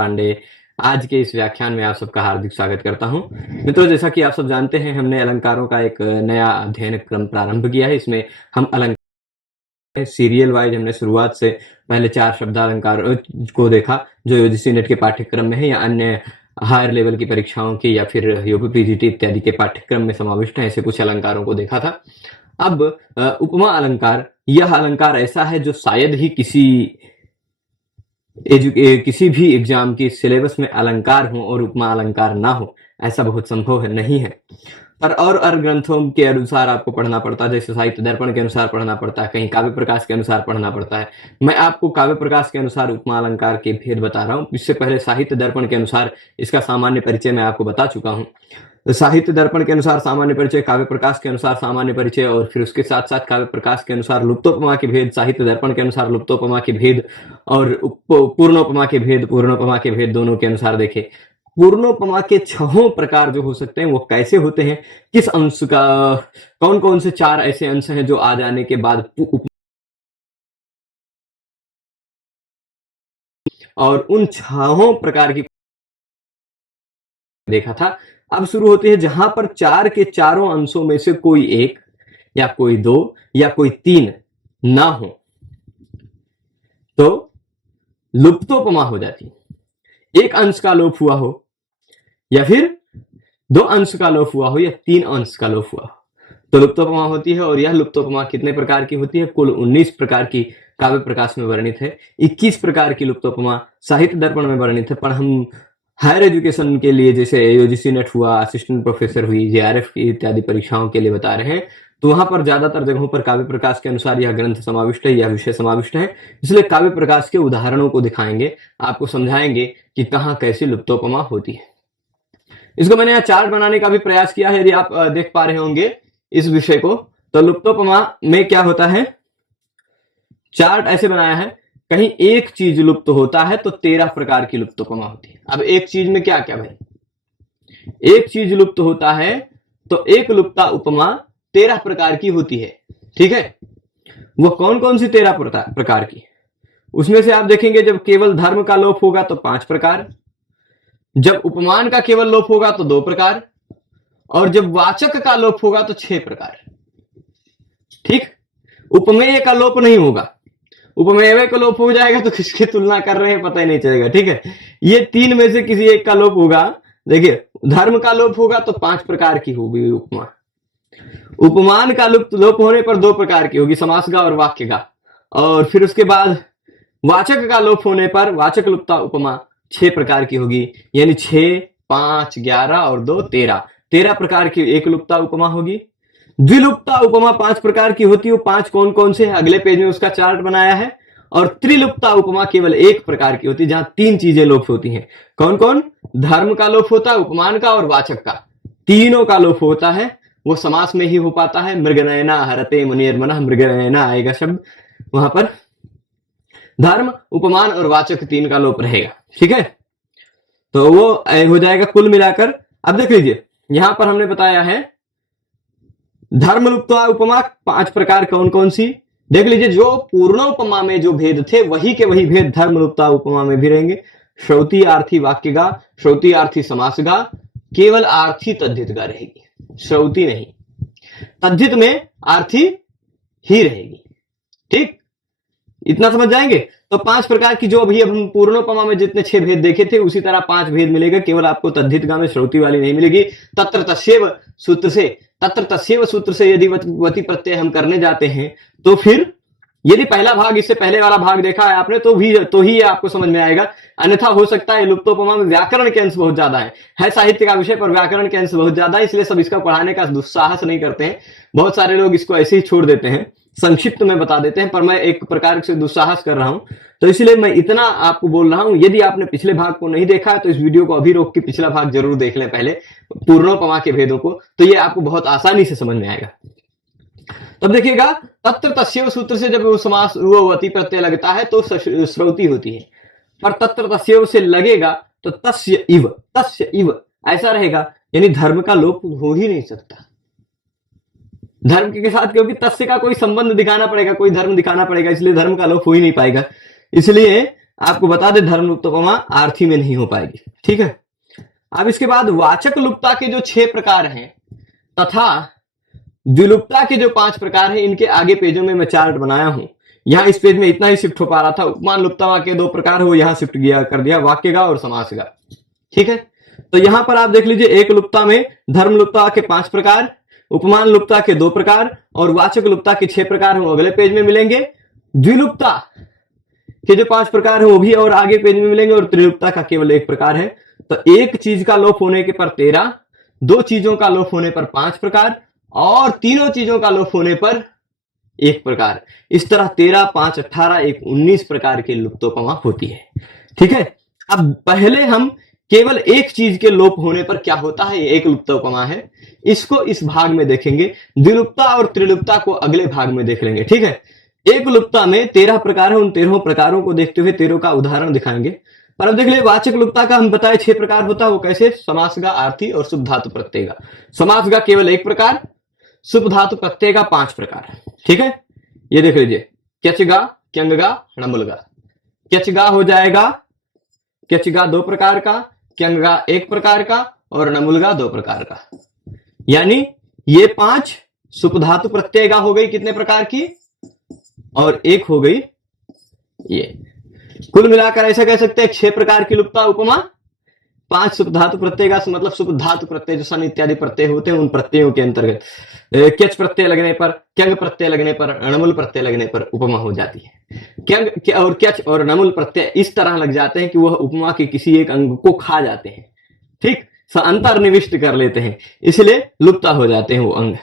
पांडे। आज के इस व्याख्यान में आप सबका हार्दिक स्वागत करता हूं। मित्रों, जैसा कि आप सब जानते हैं, हमने अलंकारों का एक नया अध्ययन क्रम प्रारंभ किया है। इसमें हम अलंकार सीरियल वाइज हमने शुरुआत से पहले 4 शब्दालंकार को देखा जो यूजीसी नेट के पाठ्यक्रम में है या अन्य हायर लेवल की परीक्षाओं की या फिर यूपी पीजीटी इत्यादि के पाठ्यक्रम में समाविष्ट है। ऐसे कुछ अलंकारों को देखा था। अब उपमा अलंकार, यह अलंकार ऐसा है जो शायद ही किसी भी एग्जाम की सिलेबस में अलंकार हो और उपमा अलंकार ना हो, ऐसा बहुत संभव है, नहीं है। पर और ग्रंथों के अनुसार आपको पढ़ना पड़ता है, जैसे साहित्य दर्पण के अनुसार पढ़ना पड़ता है, कहीं काव्य प्रकाश के अनुसार पढ़ना पड़ता है। मैं आपको काव्य प्रकाश के अनुसार उपमा अलंकार के भेद बता रहा हूँ। इससे पहले साहित्य दर्पण के अनुसार इसका सामान्य परिचय मैं आपको बता चुका हूँ। साहित्य दर्पण के अनुसार सामान्य परिचय, काव्य प्रकाश के अनुसार सामान्य परिचय और फिर उसके साथ साथ काव्य प्रकाश के अनुसार लुप्तोपमा के भेद, साहित्य दर्पण के अनुसार लुप्तोपमा के भेद और पूर्णोपमा के भेद दोनों के अनुसार देखे। पूर्णोपमा के 6 प्रकार जो हो सकते हैं वो कैसे होते हैं, किस अंश का, कौन कौन से 4 ऐसे अंश हैं जो आ जाने के बाद और उन 6 प्रकार की देखा था। अब शुरू होती है जहां पर 4 के चारों अंशों में से कोई एक या कोई 2 या कोई 3 ना हो तो लुप्तोपमा हो जाती। एक अंश का लोप हुआ हो या फिर 2 अंश का लोप हुआ हो या 3 अंश का लोप हुआ हो तो लुप्तोपमा होती है। और यह लुप्तोपमा कितने प्रकार की होती है? कुल 19 प्रकार की काव्य प्रकाश में वर्णित है। 21 प्रकार की लुप्तोपमा साहित्य दर्पण में वर्णित है। पर हम हायर एजुकेशन के लिए, जैसे यूजीसी नेट हुआ, असिस्टेंट प्रोफेसर हुई, जेआरएफ की इत्यादि परीक्षाओं के लिए बता रहे हैं, तो वहां पर ज्यादातर जगहों पर काव्य प्रकाश के अनुसार यह ग्रंथ समाविष्ट है, यह विषय समाविष्ट है। इसलिए काव्य प्रकाश के उदाहरणों को दिखाएंगे, आपको समझाएंगे कि कहां कैसी लुप्तोपमा होती है। इसको मैंने यहाँ चार्ट बनाने का भी प्रयास किया है, यदि आप देख पा रहे होंगे इस विषय को। तो लुप्तोपमा में क्या होता है, चार्ट ऐसे बनाया है, कहीं एक चीज लुप्त होता है तो 13 प्रकार की लुप्तोपमा होती है। अब एक चीज में क्या क्या भाई, एक चीज लुप्त होता है तो एक लुप्ता उपमा 13 प्रकार की होती है। ठीक है, वो कौन कौन सी 13 प्रकार की? उसमें से आप देखेंगे, जब केवल धर्म का लोप होगा तो 5 प्रकार, जब उपमान का केवल लोप होगा तो 2 प्रकार, और जब वाचक का लोप होगा तो 6 प्रकार। ठीक, उपमेय का लोप नहीं होगा। उपमेय का लोप हो जाएगा तो किसकी तुलना कर रहे हैं पता ही नहीं चलेगा। ठीक है, ये 3 में से किसी एक का लोप होगा। देखिए, धर्म का लोप होगा तो 5 प्रकार की होगी उपमा। उपमान का लोप होने पर 2 प्रकार की होगी, समासगा और वाक्यगा। और फिर उसके बाद वाचक का लोप होने पर वाचक लुप्ता उपमा 6 प्रकार की होगी, यानी 6, 5, 11 और 2 13। 13 प्रकार की एक लुप्ता उपमा होगी। द्विलुप्ता उपमा 5 प्रकार की होती है। 5 कौन कौन से, अगले पेज में उसका चार्ट बनाया है। और त्रिलुप्ता उपमा केवल 1 प्रकार की होती है, जहां 3 चीजें लोप होती हैं। कौन कौन? धर्म का लोप होता है, उपमान का और वाचक का, तीनों का लोप होता है। वो समास में ही हो पाता है। मृगनयना हरते मुनिर्मनः, मृगनयना आएगा शब्द, वहां पर धर्म, उपमान और वाचक 3 का लोप रहेगा। ठीक है, तो वो हो जाएगा कुल मिलाकर। अब देख लीजिए, यहां पर हमने बताया है धर्म लुप्ता उपमा 5 प्रकार कौन कौन सी, देख लीजिए। जो पूर्णोपमा में जो भेद थे वही के वही भेद धर्म लुप्ता उपमा में भी रहेंगे। श्रौती आर्थी वाक्यगा, श्रौती आर्थी समासगा, केवल आर्थी तद्धितगा रहेगी, श्रौती नहीं। तद्धित में आर्थी ही रहेगी। ठीक, इतना समझ जाएंगे। तो 5 प्रकार की जो अभी अब हम पूर्णोपमा में जितने 6 भेद देखे थे उसी तरह 5 भेद मिलेगा, केवल आपको तद्धितगा में श्रौती वाली नहीं मिलेगी। तत्र तस्यैव सूत्र से, तत्र तस्यैव सूत्र से यदि वति प्रत्यय हम करने जाते हैं तो फिर यदि पहला भाग, इससे पहले वाला भाग देखा है आपने तो ही आपको समझ में आएगा। अन्यथा हो सकता है लुप्तोपमा में व्याकरण के अंश बहुत ज्यादा है साहित्य का विषय पर व्याकरण के अंश बहुत ज्यादा है, इसलिए सब इसका पढ़ाने का दुस्साहस नहीं करते हैं। बहुत सारे लोग इसको ऐसे ही छोड़ देते हैं, संक्षिप्त में बता देते हैं, पर मैं एक प्रकार से दुस्साहस कर रहा हूं, तो इसलिए मैं इतना आपको बोल रहा हूं। यदि आपने पिछले भाग को नहीं देखा तो इस वीडियो को अभी रोक के पिछला भाग जरूर देख लें पहले, पूर्णोपमा के भेदों को, तो ये आपको बहुत आसानी से समझ में आएगा। तब देखिएगा, तत्र तस्यैव सूत्र से जब वो समास वो वति प्रत्यय लगता है तो श्रौती होती है, पर तत्र तस्यैव से लगेगा तो तस्य इव ऐसा रहेगा, यानी धर्म का लोप हो ही नहीं सकता धर्म के साथ, क्योंकि तस्य का कोई संबंध दिखाना पड़ेगा, कोई धर्म दिखाना पड़ेगा, इसलिए धर्म का लोप हो ही नहीं पाएगा। इसलिए आपको बता दे धर्म लुप्तोपमा आर्थी में नहीं हो पाएगी। ठीक है, अब इसके बाद वाचक लुप्तता के जो 6 प्रकार हैं तथा द्विलुप्तता के जो 5 प्रकार हैं, इनके आगे पेजों में मैं चार्ट बनाया हूं। यहां इस पेज में इतना ही शिफ्ट हो पा रहा था। उपमान लुप्तता के 2 प्रकार हो, यहां शिफ्ट किया कर दिया, वाक्यगा और समासगा। ठीक है, तो यहां पर आप देख लीजिए एक लुप्तता में धर्म लुप्तता के 5 प्रकार, उपमान लुप्तता के 2 प्रकार और वाचक लुप्तता के 6 प्रकार हैं, वो अगले पेज में मिलेंगे। द्विलुप्तता के जो 5 प्रकार है वो भी और आगे पेज में मिलेंगे, और त्रिलुप्तता का केवल 1 प्रकार है। तो एक चीज का लोप होने के पर 13, 2 चीजों का लोप होने पर 5 प्रकार और तीनों चीजों का लोप होने पर 1 प्रकार। इस तरह 13, 5, 18, 1, 19 प्रकार की लुप्तोपमा होती है। ठीक है, अब पहले हम केवल एक चीज के लोप होने पर क्या होता है, एक लुप्तोपमा है, इसको इस भाग में देखेंगे। द्विलुप्तता और त्रिलुप्तता को अगले भाग में देख लेंगे। ठीक है, एक लुप्तता में 13 प्रकार है, उन 13 प्रकारों को देखते हुए 13 का उदाहरण दिखाएंगे। पर अब देख ले, वाचक लुप्तता का हम बताए 6 प्रकार होता है, वो कैसे, समासगा, आर्थी और शुभ धातु प्रत्यय का। समासगा केवल 1 प्रकार, शुभ धातु प्रत्यय का 5 प्रकार। ठीक है, ये देख लीजिए, क्यचगा, क्यंगगा, णमुलगा। क्यचगा हो जाएगा, क्यचगा 2 प्रकार का, क्यंगगा 1 प्रकार का और णमुलगा 2 प्रकार का। यानी ये 5 शुभ धातु प्रत्ययगा हो गई कितने प्रकार की, और 1 हो गई ये। कुल मिलाकर ऐसा कह सकते हैं 6 प्रकार की लुप्तता उपमा। 5 शुभ धातु प्रत्यय का मतलब शुभ धातु प्रत्यय जो सन इत्यादि प्रत्यय होते हैं, उन प्रत्ययों के अंतर्गत क्यच प्रत्यय लगने पर, क्यंग प्रत्यय लगने पर, णमुल प्रत्यय लगने पर उपमा हो जाती है। क्यंग और क्यच और णमुल प्रत्यय इस तरह लग जाते हैं कि वह उपमा के किसी एक अंग को खा जाते हैं। ठीक, अंतर्निविष्ट कर लेते हैं, इसलिए लुप्ता हो जाते हैं वो अंग,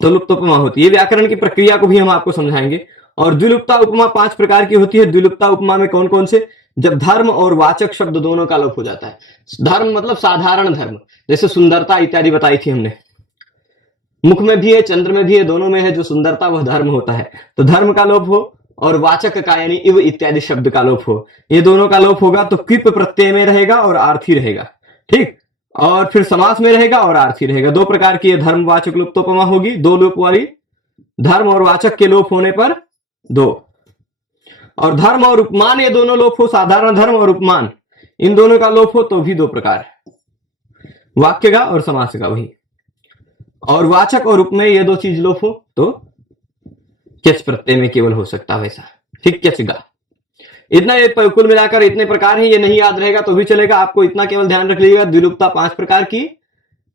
तो लुप्त उपमा होती है। व्याकरण की प्रक्रिया को भी हम आपको समझाएंगे। और द्विलुप्तता उपमा 5 प्रकार की होती है। द्विलुप्तता उपमा में कौन कौन से, जब धर्म और वाचक शब्द दोनों का लोप हो जाता है। धर्म मतलब साधारण धर्म, जैसे सुंदरता इत्यादि बताई थी हमने। मुख में भी है, चंद्र में भी है, दोनों में है जो सुंदरता, वह धर्म होता है। तो धर्म का लोप हो और वाचक का यानी इव इत्यादि शब्द का लोप हो, ये दोनों का लोप होगा तो क्विप प्रत्यय में रहेगा और आर्थी रहेगा। ठीक, और फिर समास में रहेगा और आर्थी रहेगा। 2 प्रकार की धर्म वाचक लुप्तोपमा होगी, 2 लोप वाली। धर्म और वाचक के लोप होने पर 2, और धर्म और उपमान ये दोनों लोप हो, साधारण धर्म और उपमान इन दोनों का लोप हो तो भी 2 प्रकार, वाक्यगा और समास का वही। और वाचक और उपमेय ये 2 चीज लोप हो तो क्यच प्रत्यय में केवल हो सकता वैसा। ठीक, क्यचगा। इतना ये कुल मिलाकर इतने प्रकार हैं, ये नहीं याद रहेगा तो भी चलेगा, आपको इतना केवल ध्यान रख लीजिएगा। द्विलुप्तता 5 प्रकार की,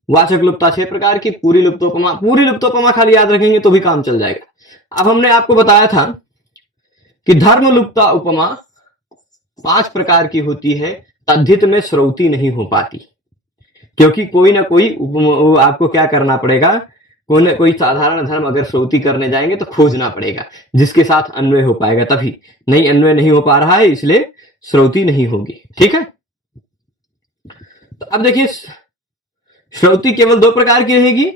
वाचक लुप्तता 6 प्रकार की, पूरी लुप्तोपमा खाली याद रखेंगे तो भी काम चल जाएगा। अब हमने आपको बताया था कि धर्म लुप्तता उपमा 5 प्रकार की होती है, तद्धित में श्रौती नहीं हो पाती, क्योंकि कोई ना कोई आपको क्या करना पड़ेगा, कोई ना कोई साधारण धर्म अगर श्रौती करने जाएंगे तो खोजना पड़ेगा जिसके साथ अन्वय हो पाएगा, तभी। नहीं, अन्वय नहीं हो पा रहा है इसलिए श्रौती नहीं होगी। ठीक है, तो अब देखिए श्रौती केवल 2 प्रकार की रहेगी,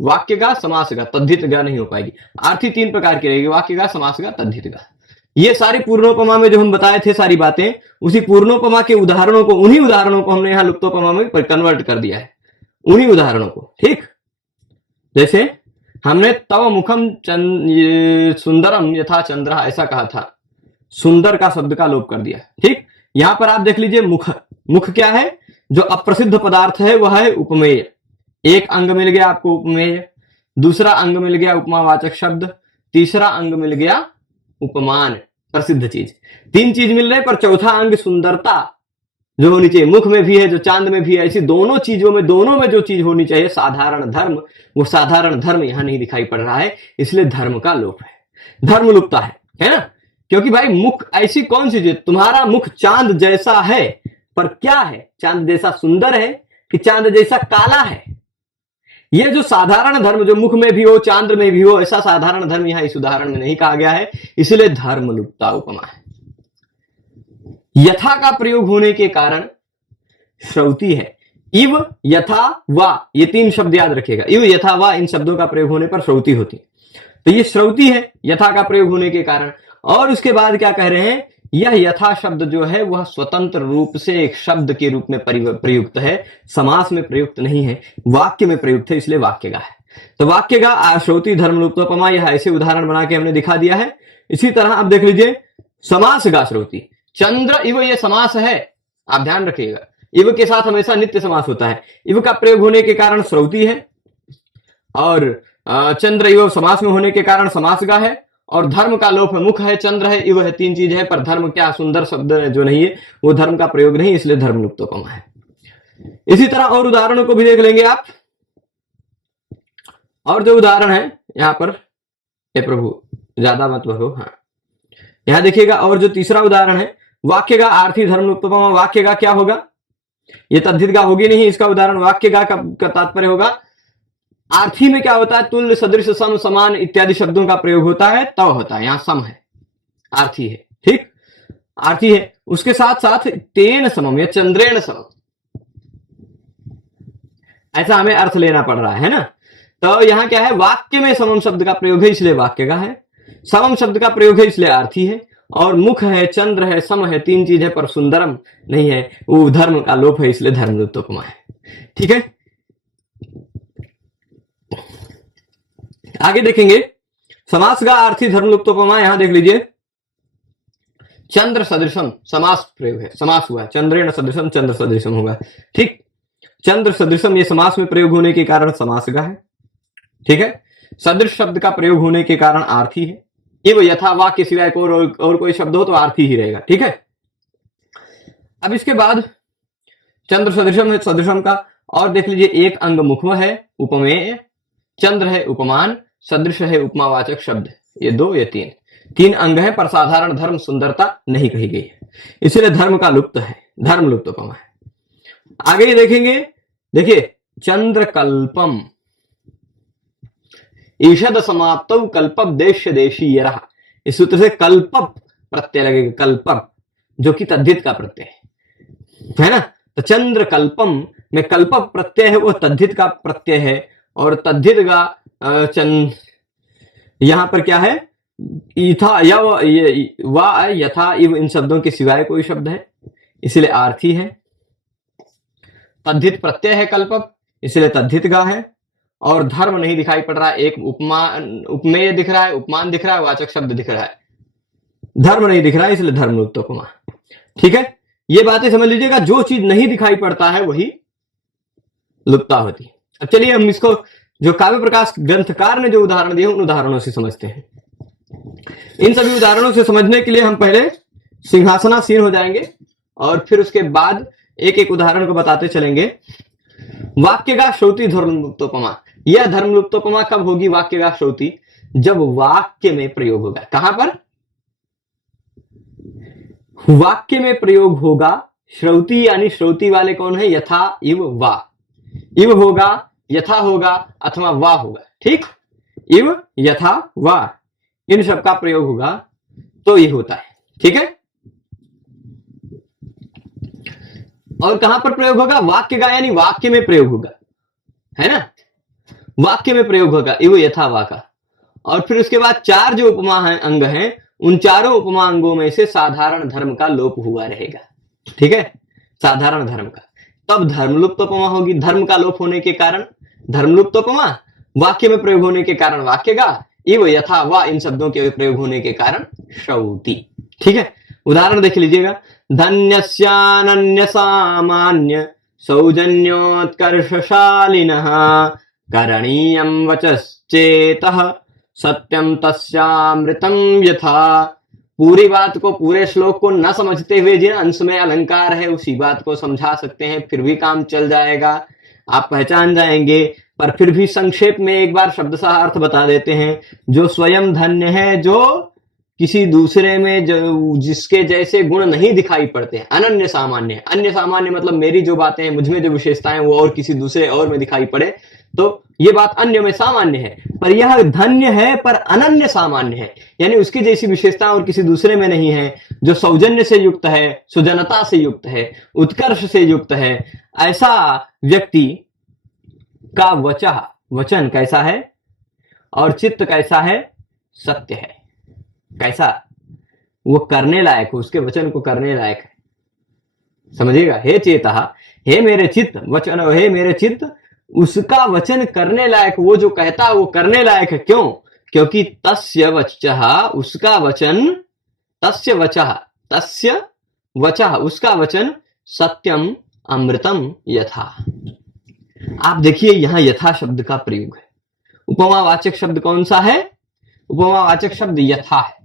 वाक्यगा, समासगा, तद्धितगा नहीं हो पाएगी। आर्थी 3 प्रकार की रहेगी, वाक्यगा, समासगा, तद्धितगा। ये सारी पूर्णोपमा में जो हम बताए थे सारी बातें, उसी पूर्णोपमा के उदाहरणों को, उन्हीं उदाहरणों को हमने यहां लुप्तोपमा में कन्वर्ट कर दिया है, उन्हीं उदाहरणों को। ठीक, जैसे हमने तव मुखम सुंदरम यथा चंद्र ऐसा कहा था, सुंदर का शब्द का लोप कर दिया। ठीक, यहां पर आप देख लीजिए मुख क्या है, जो अप्रसिद्ध पदार्थ है वह है उपमेय। एक अंग मिल गया आपको उपमेय, दूसरा अंग मिल गया उपमावाचक शब्द, तीसरा अंग मिल गया उपमान, प्रसिद्ध चीज। 3 चीज मिल रहे पर चौथा अंग सुंदरता जो होनी चाहिए, मुख में भी है जो चांद में भी है, ऐसी दोनों चीजों में, दोनों में जो चीज होनी चाहिए साधारण धर्म, वो साधारण धर्म यहां नहीं दिखाई पड़ रहा है, इसलिए धर्म का लोप है, धर्म लुप्तता है ना। क्योंकि भाई मुख ऐसी कौन सी चीज, तुम्हारा मुख चांद जैसा है पर क्या है, चांद जैसा सुंदर है कि चांद जैसा काला है। ये जो साधारण धर्म जो मुख में भी हो चांद में भी हो, ऐसा साधारण धर्म यहां इस उदाहरण में नहीं कहा गया है, इसलिए धर्म लुप्तता उपमा है। यथा का प्रयोग होने के कारण श्रौती है। इव, यथा, वा, ये 3 शब्द याद रखिएगा। इव, यथा, वा, इन शब्दों का प्रयोग होने पर श्रौती होती है, तो ये श्रौती है यथा का प्रयोग होने के कारण। और उसके बाद क्या कह रहे हैं, यह यथा शब्द जो है वह स्वतंत्र रूप से एक शब्द के रूप में प्रयुक्त है, समास में प्रयुक्त नहीं है, वाक्य में प्रयुक्त है, इसलिए वाक्यगा है। तो वाक्यगा श्रौती धर्म लुप्तोपमा, यह ऐसे उदाहरण बना के हमने दिखा दिया है। इसी तरह आप देख लीजिए समासगा श्रौती, चंद्र इव ये समास है, आप ध्यान रखिएगा, इव के साथ हमेशा नित्य समास होता है। इव का प्रयोग होने के कारण श्रौती है, और चंद्र इव समास में होने के कारण समासगा है, और धर्म का लोप है, मुख है, चंद्र है, इव है, तीन चीज है, पर धर्म क्या सुंदर शब्द जो नहीं है वो धर्म का प्रयोग नहीं, इसलिए धर्म लुप्तोपमा है। इसी तरह और उदाहरणों को भी देख लेंगे आप। और जो उदाहरण है यहां पर, हे प्रभु ज्यादा मत भगो, हाँ यहां देखिएगा, और जो तीसरा उदाहरण है वाक्य का आर्थी धर्म लुप्तोपमा, वाक्य का क्या होगा, ये तद्धित का होगी नहीं, इसका उदाहरण वाक्य का तात्पर्य होगा। आर्थी में क्या होता है, तुल्य, सदृश, सम, समान इत्यादि शब्दों का प्रयोग होता है, तब होता है, यहां सम है, आर्थी है, ठीक, आर्थी है। उसके साथ साथ तेन समम या चंद्रेण समम, ऐसा हमें अर्थ लेना पड़ रहा है ना। तो यहां क्या है, वाक्य में समम शब्द का प्रयोग है इसलिए वाक्य का है, समम शब्द का प्रयोग है इसलिए आर्थी है, और मुख है, चंद्र है, सम है, तीन चीज है, पर सुंदरम नहीं है, वो धर्म का लोप है इसलिए धर्म लुप्तोपमा है। ठीक है, आगे देखेंगे समास का आर्थी धर्म लुप्तोपमा। यहां देख लीजिए, चंद्र सदृशम समास प्रयोग है, समास हुआ, चंद्रेण सदृशम, चंद्र सदृशम होगा, ठीक। चंद्र सदृशम ये समास में प्रयोग होने के कारण समासगा है, ठीक है। सदृश शब्द का प्रयोग होने के कारण आर्थी है। इव यथा वाक्य सिवाय और कोई शब्द हो तो आर्थी ही रहेगा, ठीक है। अब इसके बाद चंद्र सदृशम है, सदृशम का और देख लीजिए, एक अंग मुखम है, उपमेय, चंद्र है उपमान, सदृश है उपमावाचक शब्द, ये दो, ये तीन अंग है, पर साधारण धर्म सुंदरता नहीं कही गई है, इसलिए धर्म का लुप्त है, धर्म लुप्तोपमा है। आगे ये देखेंगे, देखिए चंद्रकल्पम, ईषद समाप्त कल्पप देश्य देशी ये रहा, इस सूत्र से कल्पप प्रत्यय लगेगा, कल्पप जो कि तद्धित का प्रत्यय है ना। तो चंद्र कल्पम में कल्पप प्रत्यय है, वो तद्धित का प्रत्यय है, और तद्धित का यहां पर क्या है, इथा या वा यथा इव, इन शब्दों के सिवाय कोई शब्द है इसलिए आर्थी है। तद्धित प्रत्यय है कल्पप, इसलिए तद्धित का है, और धर्म नहीं दिखाई पड़ रहा है, एक उपमेय दिख रहा है, उपमान दिख रहा है, वाचक शब्द दिख रहा है, धर्म नहीं दिख रहा है, इसलिए धर्म लुप्तोपमा। ठीक है, ये बातें समझ लीजिएगा, जो चीज नहीं दिखाई पड़ता है वही लुप्ता होती है। अब चलिए हम इसको, जो काव्य प्रकाश ग्रंथकार ने जो उदाहरण दिए उन उदाहरणों से समझते हैं। इन सभी उदाहरणों से समझने के लिए हम पहले सिंहासनासीन हो जाएंगे, और फिर उसके बाद एक एक उदाहरण को बताते चलेंगे। वाक्य का श्रुति धर्म लुप्तोपमा, यह धर्म लुप्तोपमा कब होगी वाक्य का श्रुति, जब वाक्य में प्रयोग होगा। कहां पर, वाक्य में प्रयोग होगा। श्रुति यानी श्रुति वाले कौन है, यथा इव वा, इव होगा, यथा होगा, अथवा वा होगा, ठीक। इव यथा वा इन सब का प्रयोग होगा तो ये होता है, ठीक है। और कहां पर प्रयोग होगा, वाक्य का, यानी वाक्य में प्रयोग होगा, है ना, वाक्य में प्रयोग होगा इव यथा वा का। और फिर उसके बाद चार जो उपमा है, अंग हैं, उन चारों उपमा अंगों में से साधारण धर्म का लोप हुआ रहेगा, ठीक है, साधारण धर्म का, तब धर्म लुप्तोपमा होगी। धर्म का लोप होने के कारण धर्म लुप्तोपमा, वाक्य में प्रयोग होने के कारण वाक्य का, इव यथा वा इन शब्दों के प्रयोग होने के कारण श्रुति, ठीक है। उदाहरण देख लीजिएगा, धन्यस्यानन्य सामान्य सौजन्योत्कर्षशालिनः करणीयं वचश्चेतः सत्यम तस्यामृतम यथा। पूरी बात को, पूरे श्लोक को न समझते हुए जिन अंश में अलंकार है उसी बात को समझा सकते हैं, फिर भी काम चल जाएगा, आप पहचान जाएंगे। पर फिर भी संक्षेप में एक बार शब्दशः अर्थ बता देते हैं। जो स्वयं धन्य है, जो किसी दूसरे में जो जिसके जैसे गुण नहीं दिखाई पड़ते हैं, अनन्य सामान्य है। अन्य सामान्य मतलब मेरी जो बातें हैं, मुझमें जो विशेषताएं वो और किसी दूसरे और में दिखाई पड़े, तो ये बात अन्य में सामान्य है। पर यह धन्य है पर अनन्य सामान्य है, यानी उसकी जैसी विशेषता और किसी दूसरे में नहीं है। जो सौजन्य से युक्त है, सुजनता से युक्त है, उत्कर्ष से युक्त है, ऐसा व्यक्ति का वचन कैसा है और चित्त कैसा है, सत्य है। कैसा, वो करने लायक हो, उसके वचन को करने लायक है, समझिएगा। हे चेता, हे मेरे चित्त, वचन हे मेरे चित्त, उसका वचन करने लायक, वो जो कहता है वो करने लायक है। क्यों, क्योंकि तस्य वचः, उसका वचन, तस्य वचः, तस्य वचः उसका वचन सत्यम अमृतम यथा। आप देखिए यहां यथा शब्द का प्रयोग है। उपमावाचक शब्द कौन सा है? उपमावाचक शब्द यथा है।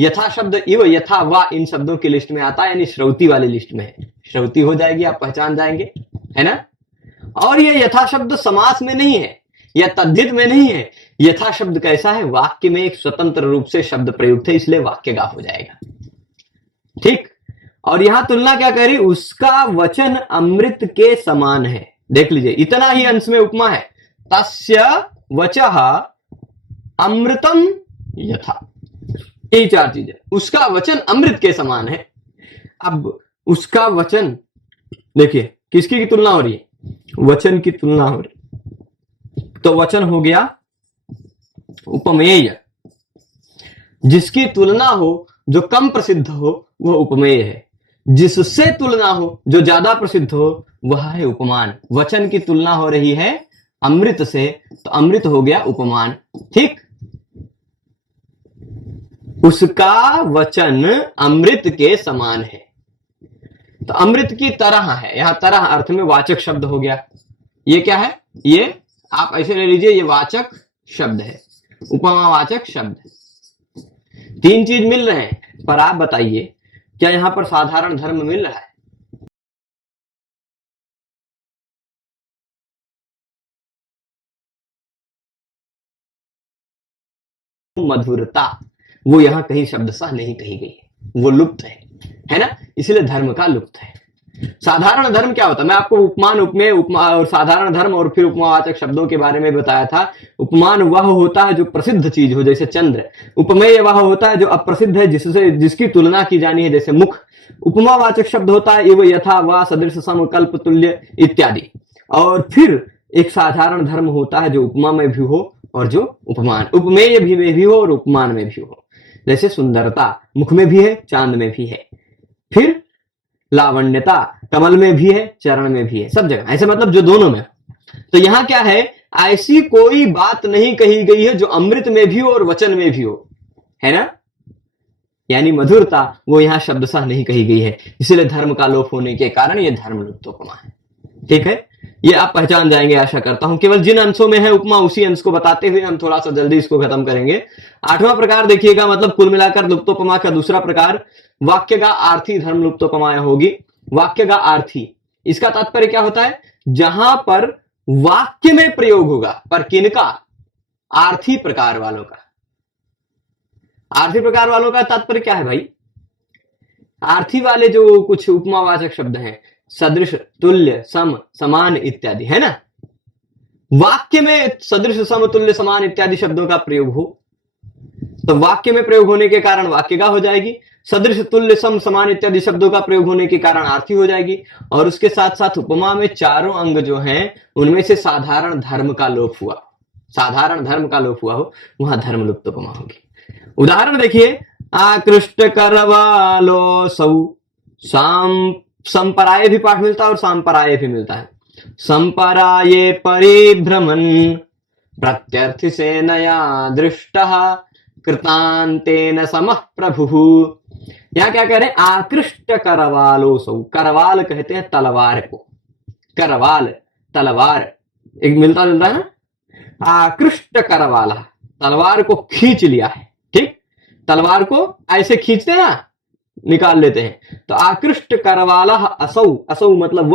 यथा शब्द इव, यथा, वा इन शब्दों की लिस्ट में आता है, यानी श्रौति वाली लिस्ट में है। श्रौति हो जाएगी, आप पहचान जाएंगे, है ना। और ये यथा शब्द समास में नहीं है या तद्धित में नहीं है। यथा शब्द कैसा है? वाक्य में एक स्वतंत्र रूप से शब्द प्रयुक्त है, इसलिए वाक्य का हो जाएगा। ठीक। और यहां तुलना क्या कह रही? उसका वचन अमृत के समान है। देख लीजिए, इतना ही अंश में उपमा है। तस्य वचः अमृतम यथा, ये चार चीजें। उसका वचन अमृत के समान है। अब उसका वचन देखिए किसकी की तुलना हो रही है? वचन की तुलना हो रही। तो वचन हो गया उपमेय। जिसकी तुलना हो, जो कम प्रसिद्ध हो, वह उपमेय है। जिससे तुलना हो, जो ज्यादा प्रसिद्ध हो, वह है उपमान। वचन की तुलना हो रही है अमृत से, तो अमृत हो गया उपमान। ठीक। उसका वचन अमृत के समान है, तो अमृत की तरह है। यहां तरह अर्थ में वाचक शब्द हो गया। ये क्या है? ये आप ऐसे ले लीजिए, ये वाचक शब्द है, उपमावाचक शब्द है। तीन चीज मिल रहे हैं, पर आप बताइए क्या यहां पर साधारण धर्म मिल रहा है? मधुरता वो यहां कहीं शब्दशः नहीं कही गई है, वो लुप्त है ना। इसलिए धर्म का लुप्त है। साधारण धर्म क्या होता है? मैं आपको उपमान, उपमेय, उपमा और साधारण धर्म और फिर उपमावाचक शब्दों के बारे में बताया था। उपमान वह होता है जो प्रसिद्ध चीज हो, जैसे चंद्र। उपमेय वह होता है जो अप्रसिद्ध है, जिससे जिसकी तुलना की जानी है, जैसे मुख। उपमावाचक शब्द होता है इव, यथा, वा, सदृश, सम, कल्प, तुल्य इत्यादि। और फिर एक साधारण धर्म होता है जो उपमा में भी हो और जो उपमान, उपमेय भी में भी हो और उपमान में भी हो। जैसे सुंदरता मुख में भी है, चांद में भी है। फिर लावण्यता कमल में भी है, चरण में भी है, सब जगह। ऐसे मतलब जो दोनों में। तो यहां क्या है? ऐसी कोई बात नहीं कही गई है जो अमृत में भी हो और वचन में भी हो, है ना। यानी मधुरता वो यहां शब्दशः नहीं कही गई है, इसलिए धर्म का लोप होने के कारण ये धर्म लुप्त उपमा है। ठीक है, ये आप पहचान जाएंगे आशा करता हूं। केवल जिन अंशों में है उपमा, उसी अंश को बताते हुए हम थोड़ा सा जल्दी इसको खत्म करेंगे। आठवां प्रकार देखिएगा, मतलब कुल मिलाकर लुप्तोपमा का दूसरा प्रकार, वाक्य का आर्थी धर्म लुप्तोपमा होगी। वाक्य का आर्थी, इसका तात्पर्य क्या होता है? जहां पर वाक्य में प्रयोग होगा, पर किनका? आर्थी प्रकार वालों का। आर्थी प्रकार वालों का तात्पर्य क्या है भाई? आर्थी वाले जो कुछ उपमावाचक शब्द हैं, सदृश, तुल्य, सम, समान इत्यादि, है ना। वाक्य में सदृश, सम, तुल्य, समान इत्यादि शब्दों का प्रयोग हो, तो वाक्य में प्रयोग होने के कारण वाक्य का हो जाएगी। सदृश, तुल्य, सम, समान इत्यादि शब्दों का प्रयोग होने के कारण आर्थी हो जाएगी। और उसके साथ साथ उपमा में चारों अंग जो हैं, उनमें से साधारण धर्म का लोप हुआ, साधारण धर्म का लोप हुआ हो, वहां धर्म लुप्त उपमा होगी। उदाहरण देखिए, आकृष्ट करवालो सौ, संपराये भी पाठ मिलता है और सांपराये भी मिलता है। संपराये परिभ्रमण प्रत्यर्थि से नया दृष्टः कृतांतेन समः प्रभुः। यहां क्या कह रहे हैं? आकृष्ट करवालो सौ। करवाल कहते हैं तलवार को, करवाल तलवार, एक मिलता जुलता है ना। आकृष्ट करवाला, तलवार को खींच लिया है। ठीक, तलवार को ऐसे खींचते ना, निकाल लेते हैं। तो आकृष्ट करवाला असौ, असौ मतलब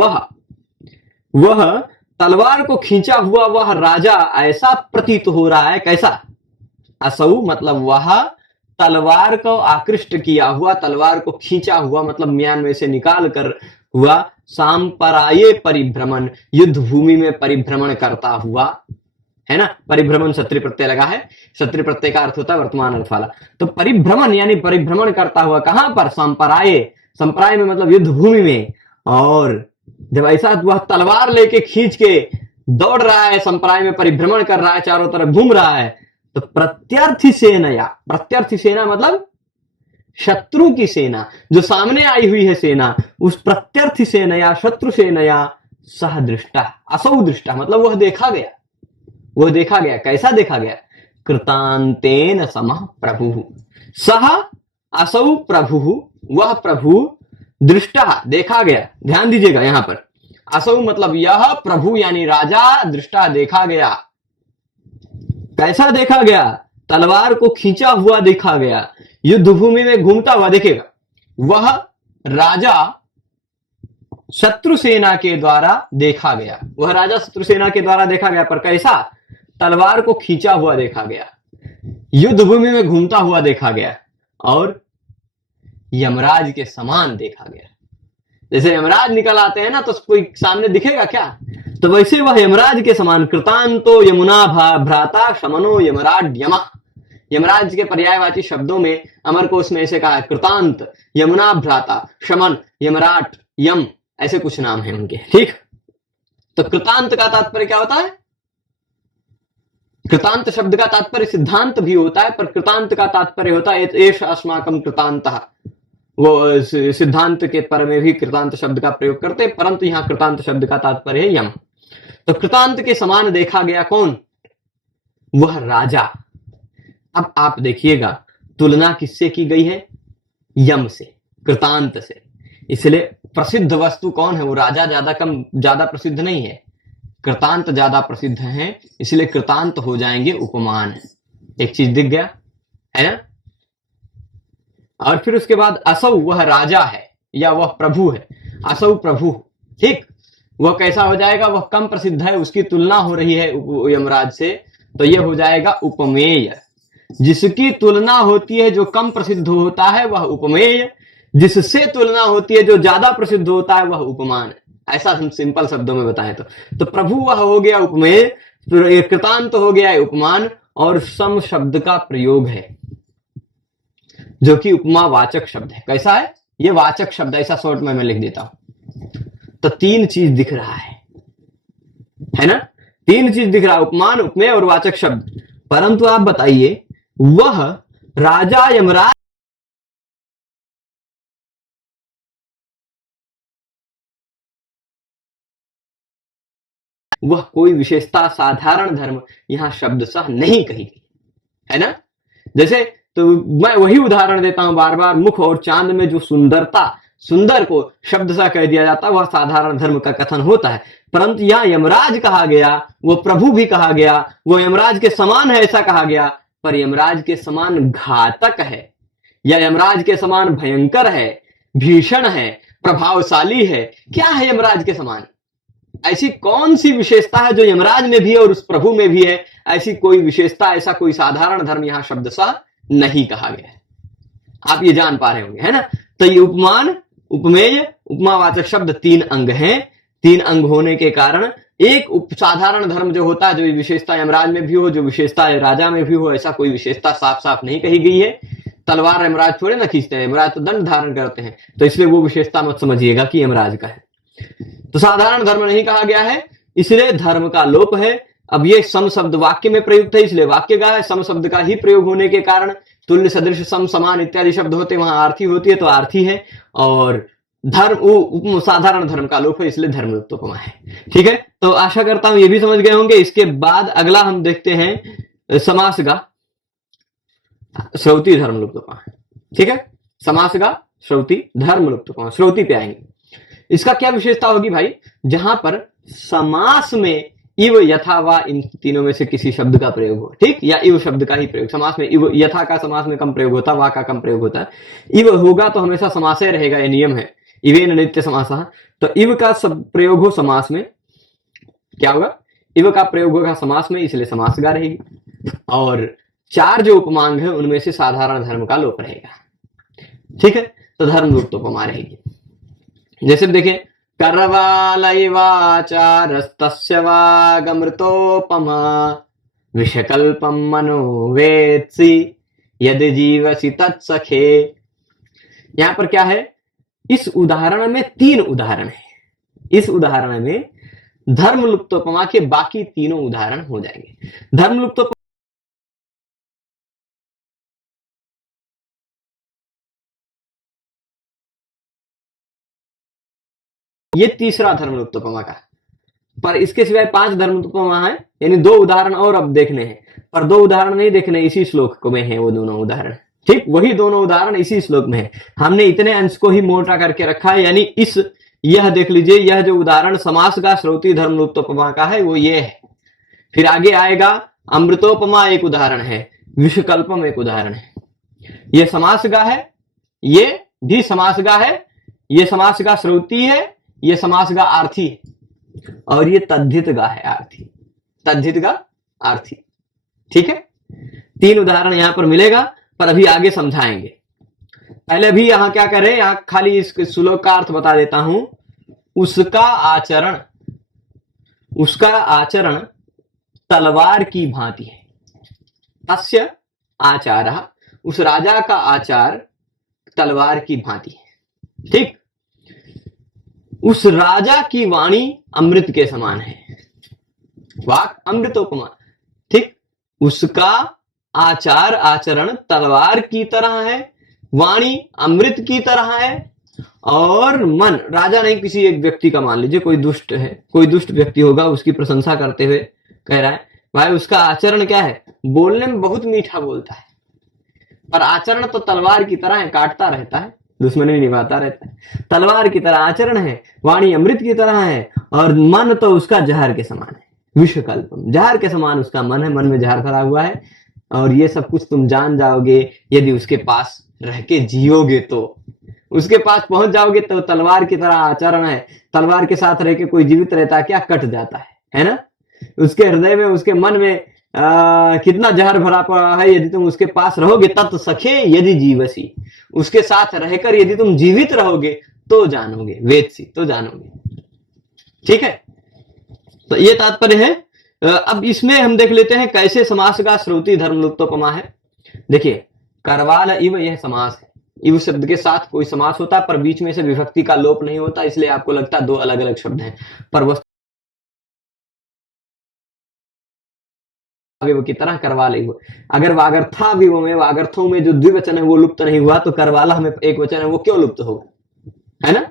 वह तलवार को खींचा हुआ वह राजा ऐसा प्रतीत हो रहा है। कैसा? असौ मतलब वह तलवार को आकृष्ट किया हुआ, तलवार को खींचा हुआ मतलब म्यान में से निकाल कर हुआ। सांपराये परिभ्रमण, युद्ध भूमि में परिभ्रमण करता हुआ, है ना। परिभ्रमण क्षत्रिय प्रत्यय लगा है, क्षत्रिय प्रत्यय का अर्थ होता है वर्तमान अर्थ वाला। तो परिभ्रमण यानी परिभ्रमण करता हुआ, कहां पर? संपराये, संपराये में मतलब युद्ध भूमि में। और जब ऐसा वह तलवार लेके खींच के दौड़ रहा है, संपराये में परिभ्रमण कर रहा है, चारों तरफ घूम रहा है, तो प्रत्यर्थी सेना, प्रत्यर्थी सेना मतलब शत्रु की सेना, जो सामने आई हुई है सेना, उस प्रत्यर्थी सेना या शत्रु सेना या सह दृष्टा, असौ दृष्टा मतलब वह देखा गया, वह देखा गया। कैसा देखा गया? कृतांतेन समः प्रभु, सह असौ प्रभु, वह प्रभु दृष्टा देखा गया, ध्यान दीजिएगा यहां पर, असौ मतलब यह प्रभु यानी राजा, दृष्टा देखा गया। कैसा देखा गया? तलवार को खींचा हुआ देखा गया, युद्ध भूमि में घूमता हुआ देखेगा। वह राजा शत्रु सेना के द्वारा देखा गया, वह राजा शत्रु सेना के द्वारा देखा गया, पर कैसा? तलवार को खींचा हुआ देखा गया, युद्ध भूमि में घूमता हुआ देखा गया, और यमराज के समान देखा गया। जैसे यमराज निकल आते हैं ना तो कोई सामने दिखेगा क्या? तो वैसे वह यमराज के समान, कृतांतो यमुना भ्राता शमनो यमराज यमा। यमराज के पर्यायवाची शब्दों में अमरकोश में ऐसे कहा है, कृतांत, यमुना भ्राता, शमन, यमराट, यम, ऐसे कुछ नाम हैं उनके। ठीक, तो कृतांत का तात्पर्य क्या होता है? कृतांत शब्द का तात्पर्य सिद्धांत भी होता है, पर कृतांत का तात्पर्य होता है एष अस्माकं कृतांतः। वो सिद्धांत के पर में भी कृतांत शब्द का प्रयोग करते हैं, परंतु यहां कृतांत शब्द का तात्पर्य है यम। तो कृतांत के समान देखा गया कौन? वह राजा। अब आप देखिएगा तुलना किससे की गई है? यम से, कृतांत से। इसलिए प्रसिद्ध वस्तु कौन है? वो राजा ज्यादा प्रसिद्ध नहीं है, कृतांत ज्यादा प्रसिद्ध है, इसलिए कृतांत हो जाएंगे उपमान। एक चीज दिख गया है ना? और फिर उसके बाद असौ, वह राजा है या वह प्रभु है, असौ प्रभु। ठीक, वह कैसा हो जाएगा? वह कम प्रसिद्ध है, उसकी तुलना हो रही है यमराज से, तो यह हो जाएगा उपमेय। जिसकी तुलना होती है जो कम प्रसिद्ध होता है वह उपमेय, जिससे तुलना होती है जो ज्यादा प्रसिद्ध होता है वह उपमान। ऐसा हम सिंपल शब्दों में बताएं तो प्रभु वह हो गया उपमेय, कृतांत हो गया है उपमान, और सम शब्द का प्रयोग है जो कि उपमा वाचक शब्द है। कैसा है? ये वाचक शब्द, ऐसा शॉर्ट में मैं लिख देता हूं। तो तीन चीज दिख रहा है ना? तीन चीज दिख रहा है, उपमान, उपमेय और वाचक शब्द। परंतु आप बताइए, वह राजा यमराज वह कोई विशेषता साधारण धर्म यहां शब्दशः नहीं कही गई है ना? जैसे तो मैं वही उदाहरण देता हूं बार बार, मुख और चांद में जो सुंदरता, सुंदर को शब्दशः कह दिया जाता है वह साधारण धर्म का कथन होता है, परंतु यहां यमराज कहा गया, वो प्रभु भी कहा गया, वो यमराज के समान है ऐसा कहा गया, पर यमराज के समान घातक है या यमराज के समान भयंकर है, भीषण है, प्रभावशाली है। क्या है यमराज के समान? ऐसी कौन सी विशेषता है जो यमराज में भी है और उस प्रभु में भी है? ऐसी कोई विशेषता, ऐसा कोई साधारण धर्म यहां शब्दशः नहीं कहा गया है। आप ये जान पा रहे होंगे है ना? तो ये उपमान, उपमेय, उपमावाचक शब्द तीन अंग हैं। तीन अंग होने के कारण एक साधारण धर्म जो होता है, जो विशेषता यमराज में भी हो, जो विशेषता राजा में भी हो, ऐसा कोई विशेषता साफ साफ नहीं कही गई है। तलवार यमराज थोड़े ना खींचते हैं, यमराज तो दंड धारण करते हैं, तो इसलिए वो विशेषता मत समझिएगा कि यमराज का है। तो साधारण धर्म नहीं कहा गया है, इसलिए धर्म का लोप है। अब ये सम शब्द वाक्य में प्रयुक्त है, इसलिए वाक्य का है। सम शब्द का ही प्रयोग होने के कारण तुल्य, सदृश, सम, समान इत्यादि शब्द होते, वहां आर्थी होती है तो आर्थी है, और धर्म साधारण धर्म का लोप है, इसलिए धर्म लुप्त उपमा है। ठीक है, तो आशा करता हूं ये भी समझ गए होंगे। इसके बाद अगला हम देखते हैं समास का श्रौती धर्म लुप्त उपमा। ठीक है, समास का श्रौती धर्म लुप्त उपमा, श्रौती पे आएंगे। इसका क्या विशेषता होगी भाई? जहां पर समास में इव, यथा, वा, इन तीनों में से किसी शब्द का प्रयोग हो। ठीक, या इव शब्द का ही प्रयोग समास में। इव, यथा का समास में कम प्रयोग होता है, वा का कम प्रयोग होता है। इव होगा तो हमेशा समासय रहेगा, ये नियम है। इवेन नित्य समासः, तो इव का प्रयोग हो समास में, क्या होगा? इव का प्रयोग होगा समास में, इसलिए समासगा रहेगी। और चार जो उपमांग है उनमें से साधारण धर्म का लोप रहेगा। ठीक है, तो धर्म लुप्त उपमा रहेगी। जैसे देखें, करवालैवाचारस्तस्य वागमृतोपमा विषकल्पम मनोवेत्सि यदि जीवसि तत्सखे। यहां पर क्या है? इस उदाहरण में तीन उदाहरण है। इस उदाहरण में धर्म लुप्तोपमा के बाकी तीनों उदाहरण हो जाएंगे। धर्म लुप्तोपमा ये तीसरा धर्म लुप्तोपमा का, पर इसके सिवाय 5 धर्म लुप्तोपमा है, यानी 2 उदाहरण और अब देखने हैं, पर 2 उदाहरण नहीं देखने, इसी श्लोक में है वो दोनों उदाहरण। ठीक, वही दोनों उदाहरण इसी श्लोक में है। हमने इतने अंश को ही मोटा करके रखा है, यानी यह देख लीजिए, यह जो उदाहरण समासगा श्रौति धर्म लुप्तोपमा का है वो ये है। फिर आगे आएगा अमृतोपमा, एक उदाहरण है, विषकल्पम एक उदाहरण है। ये समासगा है, ये भी समासगा है, ये समासगा श्रौति है, ये समासगा आर्थी है, और ये तद्धितगा है आर्थी, तद्धितगा आर्थी। ठीक है, 3 उदाहरण यहां पर मिलेगा, पर अभी आगे समझाएंगे। पहले भी यहां क्या करें, यहां खाली इस श्लोक का अर्थ बता देता हूं। उसका आचरण तलवार की भांति है। तस्य आचारः, उस राजा का आचार तलवार की भांति है। ठीक, उस राजा की वाणी अमृत के समान है, वाक अमृतोपमा। ठीक, उसका आचरण तलवार की तरह है, वाणी अमृत की तरह है, और मन, राजा नहीं, किसी एक व्यक्ति का, मान लीजिए कोई दुष्ट है, कोई दुष्ट व्यक्ति होगा, उसकी प्रशंसा करते हुए कह रहा है भाई उसका आचरण क्या है, बोलने में बहुत मीठा बोलता है, पर आचरण तो तलवार की तरह है, काटता रहता है, दुश्मनी निभाता रहता है। तलवार की तरह आचरण है, वाणी अमृत की तरह है, और मन तो उसका जहर के समान है, विषकल्पम, जहर के समान उसका मन है, मन में जहर भरा हुआ है। और ये सब कुछ तुम जान जाओगे यदि उसके पास रह के जियोगे, तो उसके पास पहुंच जाओगे तो तलवार की तरह आचरण है, तलवार के साथ रह के कोई जीवित रहता है क्या, कट जाता है ना। उसके हृदय में, उसके मन में कितना जहर भरा पड़ा है, यदि तुम उसके पास रहोगे, तत् सखे यदि जीवसी, उसके साथ रहकर यदि तुम जीवित रहोगे तो जानोगे, वेदसी तो जानोगे। ठीक है, तो ये तात्पर्य है। अब इसमें हम देख लेते हैं कैसे समास का श्रौति धर्म लुप्तोपमा है। देखिए, करवाल इव, यह समास है, इव शब्द के साथ कोई समास होता है, पर बीच में से विभक्ति का लोप नहीं होता, इसलिए आपको लगता है 2 अलग अलग शब्द हैं, पर वस्तु की तरह करवाल इव। अगर वागर्था विव में, वागर्थों में जो द्विवचन है वो लुप्त नहीं हुआ, तो करवाला में एक वचन है, वो क्यों लुप्त होगा, है ना,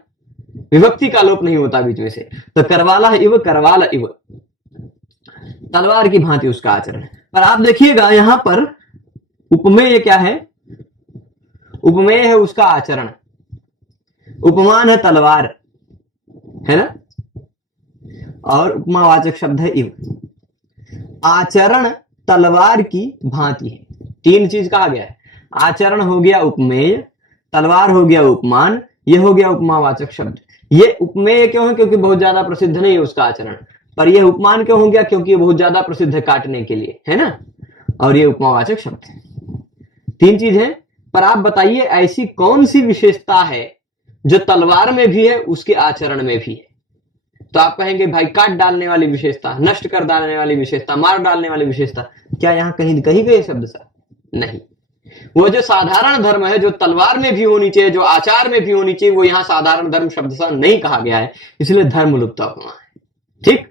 विभक्ति का लोप नहीं होता बीच में से। तो करवाला इव, करवाल इव, तलवार की भांति उसका आचरण है। पर आप देखिएगा यहां पर उपमेय क्या है, उपमेय है उसका आचरण, उपमान है तलवार, है ना, और उपमावाचक शब्द है इव। आचरण तलवार की भांति है, 3 चीज कहा गया है। आचरण हो गया उपमेय, तलवार हो गया उपमान, यह हो गया उपमावाचक शब्द। ये उपमेय क्यों है, क्योंकि बहुत ज्यादा प्रसिद्ध नहीं है उसका आचरण, पर यह उपमान क्यों हो गया, क्योंकि ये बहुत ज्यादा प्रसिद्ध है काटने के लिए, है ना, और ये उपमावाचक शब्द है। 3 चीज है, पर आप बताइए ऐसी कौन सी विशेषता है जो तलवार में भी है उसके आचरण में भी है। तो आप कहेंगे भाई काट डालने वाली विशेषता, नष्ट कर डालने वाली विशेषता, मार डालने वाली विशेषता, क्या यहाँ कहीं गए शब्द सर? नहीं, वो जो साधारण धर्म है, जो तलवार में भी होनी चाहिए, जो आचार में भी होनी चाहिए, वो यहाँ साधारण धर्म शब्द से नहीं कहा गया है, इसलिए धर्म लुप्तोपमा है। ठीक,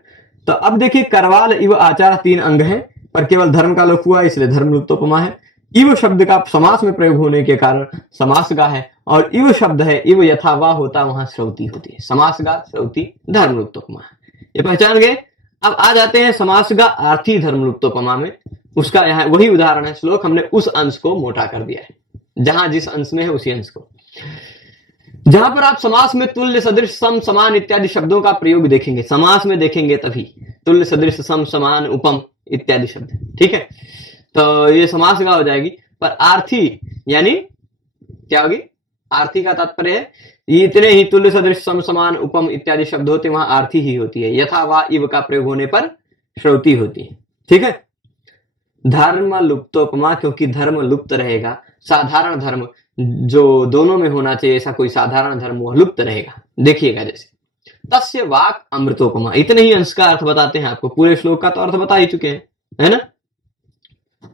तो अब देखिए, करवाल इव आचार 3 अंग हैं, पर केवल धर्म का लोप हुआ, इसलिए धर्म लुप्तोपमा है। इव शब्द का समास में प्रयोग होने के कारण समासगा है, और इव शब्द है, इव यथा वा होता वहां श्रौति होती है, समासगा श्रौति धर्म लुप्तोपमा है। ये पहचान गए। अब आ जाते हैं समासगा आर्थी धर्म लुप्तोपमा में। उसका यहाँ वही उदाहरण है श्लोक, हमने उस अंश को मोटा कर दिया है, जहां जिस अंश में है उसी अंश को। जहां पर आप समास में तुल्य सदृश सम समान इत्यादि शब्दों का प्रयोग देखेंगे, समास में देखेंगे तभी, तुल्य सदृश सम समान उपम इत्यादि शब्द, ठीक है, तो ये समास का हो जाएगी। पर आर्थी यानी क्या होगी, आर्थी का तात्पर्य है इतने ही तुल्य सदृश सम समान उपम इत्यादि शब्द होते वहां आर्थी ही होती है, यथा वा इव का प्रयोग होने पर श्रौति होती है। ठीक है, धर्म लुप्तोपमा, क्योंकि धर्म लुप्त रहेगा, साधारण धर्म जो दोनों में होना चाहिए ऐसा कोई साधारण धर्म वो लुप्त रहेगा। देखिएगा जैसे तस्य वाक अमृतोपमा, इतने ही अंश का अर्थ बताते हैं आपको, पूरे श्लोक का तो अर्थ बता ही चुके हैं, है ना।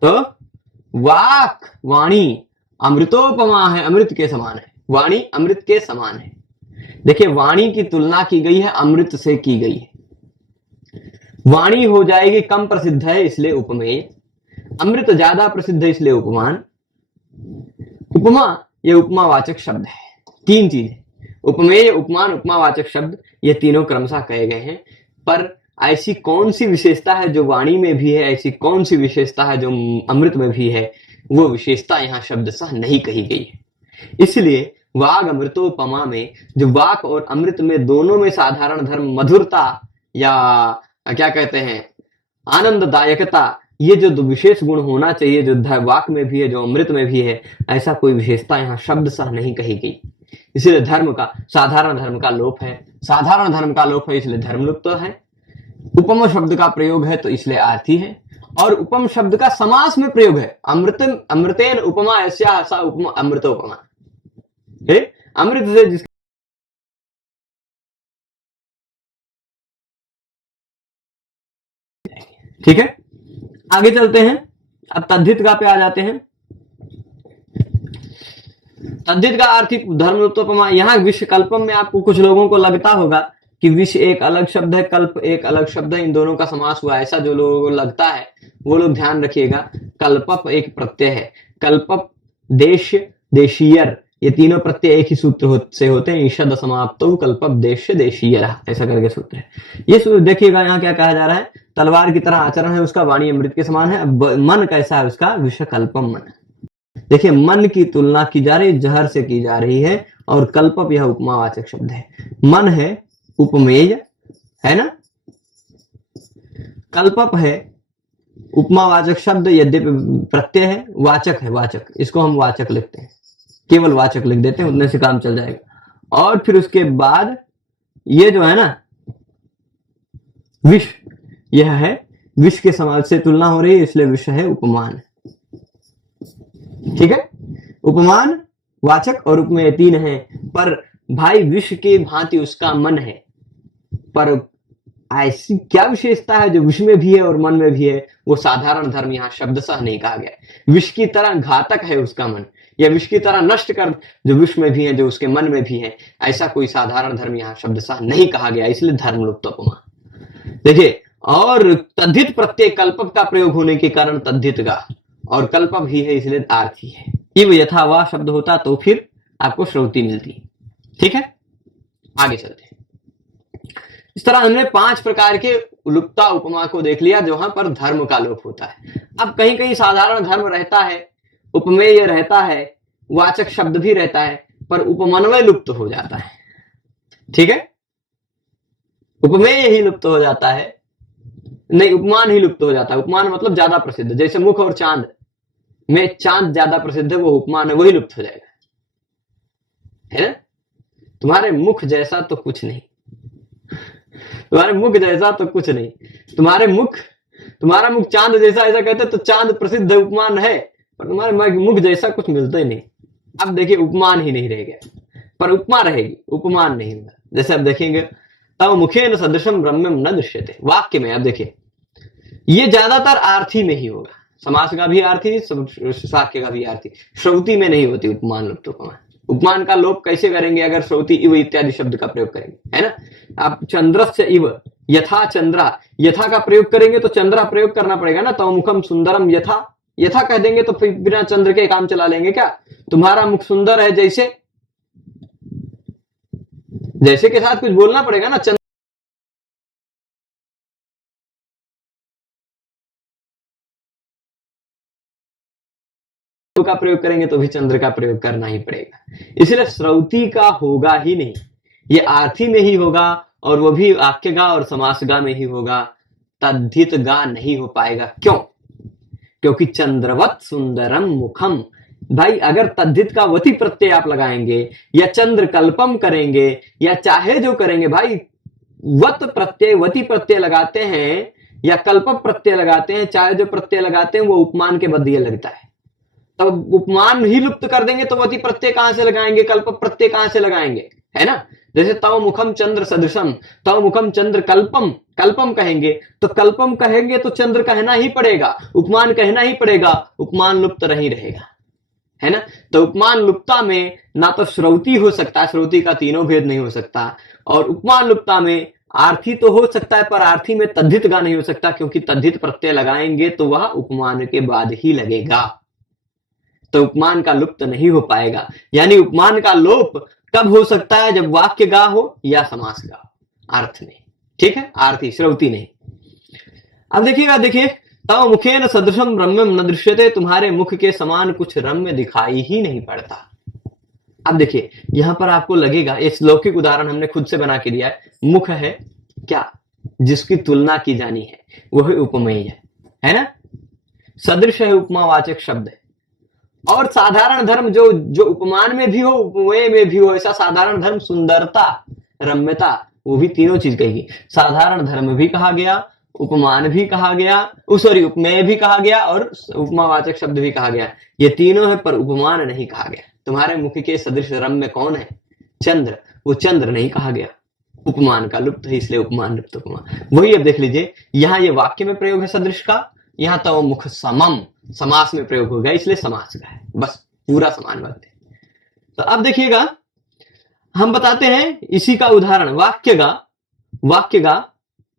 तो वाक वाणी अमृतोपमा है, अमृत के समान है, वाणी अमृत के समान है। देखिए, वाणी की तुलना की गई है अमृत से की गई है। वाणी हो जाएगी कम प्रसिद्ध है इसलिए उपमेय, अमृत ज्यादा प्रसिद्ध है इसलिए उपमान, उपमा ये उपमावाचक शब्द है। 3 चीज, उपमेय, उपमान, उपमावाचक शब्द, ये तीनों क्रमशः कहे गए हैं। पर ऐसी कौन सी विशेषता है जो वाणी में भी है, ऐसी कौन सी विशेषता है जो अमृत में भी है, वो विशेषता यहाँ शब्दशः नहीं कही गई है। इसलिए वाग अमृतोपमा में जो वाक और अमृत में दोनों में साधारण धर्म मधुरता या क्या कहते हैं आनंददायकता, ये जो दो विशेष गुण होना चाहिए जो वाक में भी है जो अमृत में भी है, ऐसा कोई विशेषता यहाँ शब्दशः नहीं कही गई। इसलिए धर्म का साधारण धर्म का लोप है, साधारण धर्म का लोप है इसलिए धर्म लुप्त है। उपम शब्द का प्रयोग है तो इसलिए आरती है, और उपम शब्द का समास में प्रयोग है। अमृत अमृतेन उपमा ऐसा सा उपमा अमृतोपमा, अमृत से जिस ठीक है। आगे चलते हैं, अब तद्धित का पे आ जाते हैं। तद्धित का आर्थिक धर्मोत्तोपमा। यहाँ विश्व कल्पम में आपको कुछ लोगों को लगता होगा कि विश्व एक अलग शब्द है, कल्प एक अलग शब्द है, इन दोनों का समास हुआ, ऐसा जो लोगों को लगता है वो लोग ध्यान रखिएगा। कल्पप एक प्रत्यय है, कल्पप देश देशीयर, ये तीनों प्रत्यय एक ही सूत्र से होते हैं। ईषद समाप्तो कल्पप देश देशीयर, ऐसा करके सूत्र है। ये सूत्र देखिएगा यहाँ क्या कहा जा रहा है, तलवार की तरह आचरण है उसका, वाणी अमृत के समान है। मन कैसा है उसका, विश्व कल्पम मन। देखिए मन की तुलना की जा रही, जहर से की जा रही है, और कल्पप यह उपमावाचक शब्द है। मन है उपमेय है ना, कल्पप है उपमावाचक शब्द, यद्यपि प्रत्यय है, वाचक है, वाचक, इसको हम वाचक लिखते हैं, केवल वाचक लिख देते हैं, उतने से काम चल जाएगा। और फिर उसके बाद ये जो है ना विष, यह है विष के समाज से तुलना हो रही है, इसलिए विष है उपमान। ठीक है, उपमान वाचक और उपमेय तीन है, पर भाई विष के भांति उसका मन है, पर ऐसी क्या विशेषता है जो विष में भी है और मन में भी है, वो साधारण धर्म यहाँ शब्दशः नहीं कहा गया। विष की तरह घातक है उसका मन, या विष की तरह नष्ट कर जो विष में भी है जो उसके मन में भी है, ऐसा कोई साधारण धर्म यहाँ शब्दशः नहीं कहा गया, इसलिए धर्म लुप्त उपमा। देखिए, और तद्धित प्रत्यय कल्पक का प्रयोग होने के कारण तद्धित का, और कल्पक ही है इसलिए आर्थी है। इव यथा वह शब्द होता तो फिर आपको श्रुति मिलती। ठीक है, आगे चलते हैं। इस तरह हमने 5 प्रकार के लुप्ता उपमा को देख लिया जहां पर धर्म का लोप होता है। अब कहीं कहीं साधारण धर्म रहता है, उपमेय रहता है, वाचक शब्द भी रहता है, पर उपमन्वय लुप्त हो जाता है। ठीक है, उपमेय ही लुप्त हो जाता है, नहीं उपमान ही लुप्त हो जाता है। उपमान मतलब ज्यादा प्रसिद्ध, जैसे मुख और चांद में चांद ज्यादा प्रसिद्ध है, वो उपमान है, वही लुप्त हो जाएगा, है ना। तुम्हारे मुख जैसा तो कुछ नहीं, तुम्हारे मुख जैसा तो कुछ नहीं, तुम्हारा मुख चांद जैसा, ऐसा कहते तो चांद प्रसिद्ध उपमान है, पर तुम्हारे मुख जैसा कुछ मिलता ही नहीं। अब देखिए उपमान ही नहीं रह गया, पर उपमा रहेगी, उपमान नहीं होगा। जैसे अब देखेंगे तब मुखेन सदृशम रम्यम न दृश्यते, वाक्य में अब देखिए ये ज्यादातर आर्थी में ही होगा, समास का भी आर्थी, साक्य का भी आर्थी, श्रुति में नहीं होती उपमान लुप्त उपमा। उपमान का लोप कैसे करेंगे, अगर श्रुति इव इत्यादि शब्द का प्रयोग करेंगे, है ना। आप चंद्रस्य इव यथा चंद्रा, यथा का प्रयोग करेंगे तो चंद्रा प्रयोग करना पड़ेगा ना। तो मुखम सुंदरम यथा, यथा कह देंगे तो फिर बिना चंद्र के काम चला लेंगे क्या। तुम्हारा मुख सुंदर है जैसे, जैसे के साथ कुछ बोलना पड़ेगा ना। चंद्र का प्रयोग करेंगे तो भी चंद्र का प्रयोग करना ही पड़ेगा, इसलिए श्रुति का होगा ही नहीं, ये आर्थी में ही होगा, और वो भी वाक्य गा और समास गा में ही होगा, तद्धित गा नहीं हो पाएगा। क्यों? क्योंकि चंद्रवत सुंदरम मुखम, भाई अगर तद्धित का वती प्रत्यय आप लगाएंगे या चंद्र कल्पम करेंगे या चाहे जो करेंगे, भाई वत प्रत्यय वती प्रत्यय लगाते हैं या कल्प प्रत्यय लगाते हैं, चाहे जो प्रत्यय लगाते हैं वो उपमान के बदिए लगता है। तब उपमान ही लुप्त कर देंगे तो वती प्रत्यय कहां से लगाएंगे, कल्प प्रत्यय कहां से लगाएंगे, है ना। जैसे तव मुखम चंद्र सदृशम, तव मुखम चंद्र कल्पम, कल्पम कहेंगे तो कल्पम कहेंगे तो चंद्र कहना ही पड़ेगा, उपमान कहना ही पड़ेगा, उपमान लुप्त नहीं रहेगा, है ना। तो उपमान लुप्ता में ना तो श्रुति हो सकता है, श्रुति का तीनों भेद नहीं हो सकता, और उपमान लुप्ता में आर्थी तो हो सकता है, पर आर्थी में तद्धित गा नहीं हो सकता, क्योंकि तद्धित प्रत्यय लगाएंगे तो वह उपमान के बाद ही लगेगा, तो उपमान का लुप्त नहीं हो पाएगा। यानी उपमान का लोप कब हो सकता है, जब वाक्य गा हो या समास गा हो, अर्थ में, ठीक है, आर्थी श्रुति नहीं। अब देखिएगा, देखिए तव मुखेन सदृशम रम्यम न दृश्यते, तुम्हारे मुख के समान कुछ रम्य दिखाई ही नहीं पड़ता। अब देखिए यहां पर आपको लगेगा, इस लौकिक उदाहरण हमने खुद से बना के दिया है। मुख है क्या, जिसकी तुलना की जानी है, वह उपमेय है ना। सदृश है उपमावाचक शब्द है। और साधारण धर्म जो जो उपमान में भी हो, उपमेय में भी हो, ऐसा साधारण धर्म सुंदरता, रम्यता, वो भी तीनों चीज कहेगी। साधारण धर्म भी कहा गया, उपमान भी कहा गया, सॉरी उपमेय भी कहा गया और उपमावाचक शब्द भी कहा गया। ये तीनों है पर उपमान नहीं कहा गया। तुम्हारे मुख के सदृश रम्य कौन है, चंद्र, वो चंद्र नहीं कहा गया, उपमान का लुप्त है, इसलिए उपमान लुप्त उपमा। वही अब देख लीजिए, यहाँ ये वाक्य में प्रयोग है सदृश का, यहाँ तो मुख समम समास में प्रयोग हो गया, इसलिए समास का है, बस पूरा समान बात है। तो अब देखिएगा हम बताते हैं इसी का उदाहरण, वाक्य का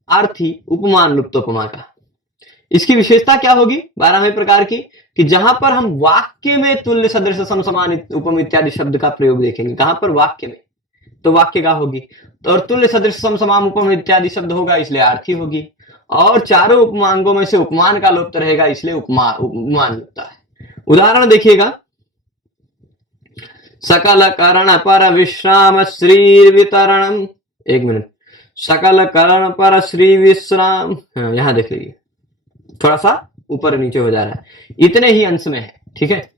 अर्थी उपमान लुप्तोपमा का। इसकी विशेषता क्या होगी 12वें प्रकार की, कि जहां पर हम वाक्य में तुल्य सदृश सम समान उपम इत्यादि शब्द का प्रयोग देखेंगे। कहां पर, वाक्य में, तो वाक्य का होगी, तो और तुल्य सदृश सम समान उपम इत्यादि शब्द होगा, इसलिए अर्थी होगी। और चारों उपमांगों में से उपमान का लुप्त रहेगा, इसलिए उपमान लुप्त है। उदाहरण देखिएगा, सकल करण पर विश्राम श्री वितरणम, एक मिनट, सकल करण पर श्री विश्राम, यहां देख लीजिए थोड़ा सा ऊपर नीचे हो जा रहा है, इतने ही अंश में है, ठीक है।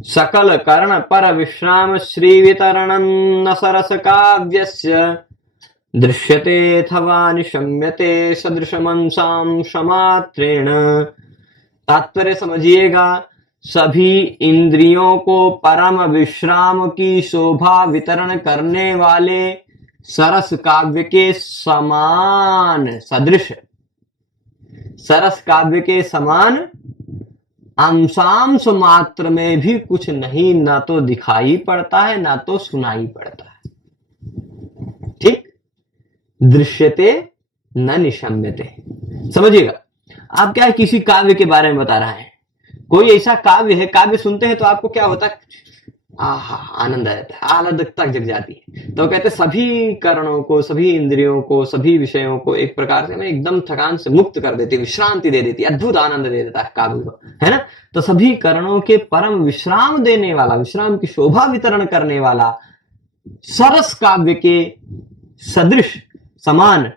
सकल कर्ण पर विश्राम श्री वितरणं न सरस काव्यस्य दृश्यते अथवा निशम्यते सदृशमंसां समात्रेण। तात्पर्य समझिएगा, सभी इंद्रियों को परम विश्राम की शोभा वितरण करने वाले सरस काव्य के समान सदृश, सरस काव्य के समान अंशांश मात्र में भी कुछ नहीं, ना तो दिखाई पड़ता है ना तो सुनाई पड़ता है, ठीक। दृश्यते न निशम्यते, समझिएगा। आप क्या है, किसी काव्य के बारे में बता रहा है, कोई ऐसा काव्य है, काव्य सुनते हैं तो आपको क्या होता है, आहा आनंद आ जाता है, आह्लादकता जग जाती है। तो कहते हैं सभी करणों को, सभी इंद्रियों को, सभी विषयों को एक प्रकार से एकदम थकान से मुक्त कर देती, विश्रांति दे देती, अद्भुत आनंद दे देता है काव्य को, है ना। तो सभी करणों के परम विश्राम देने वाला, विश्राम की शोभा वितरण करने वाला सरस काव्य के सदृश समान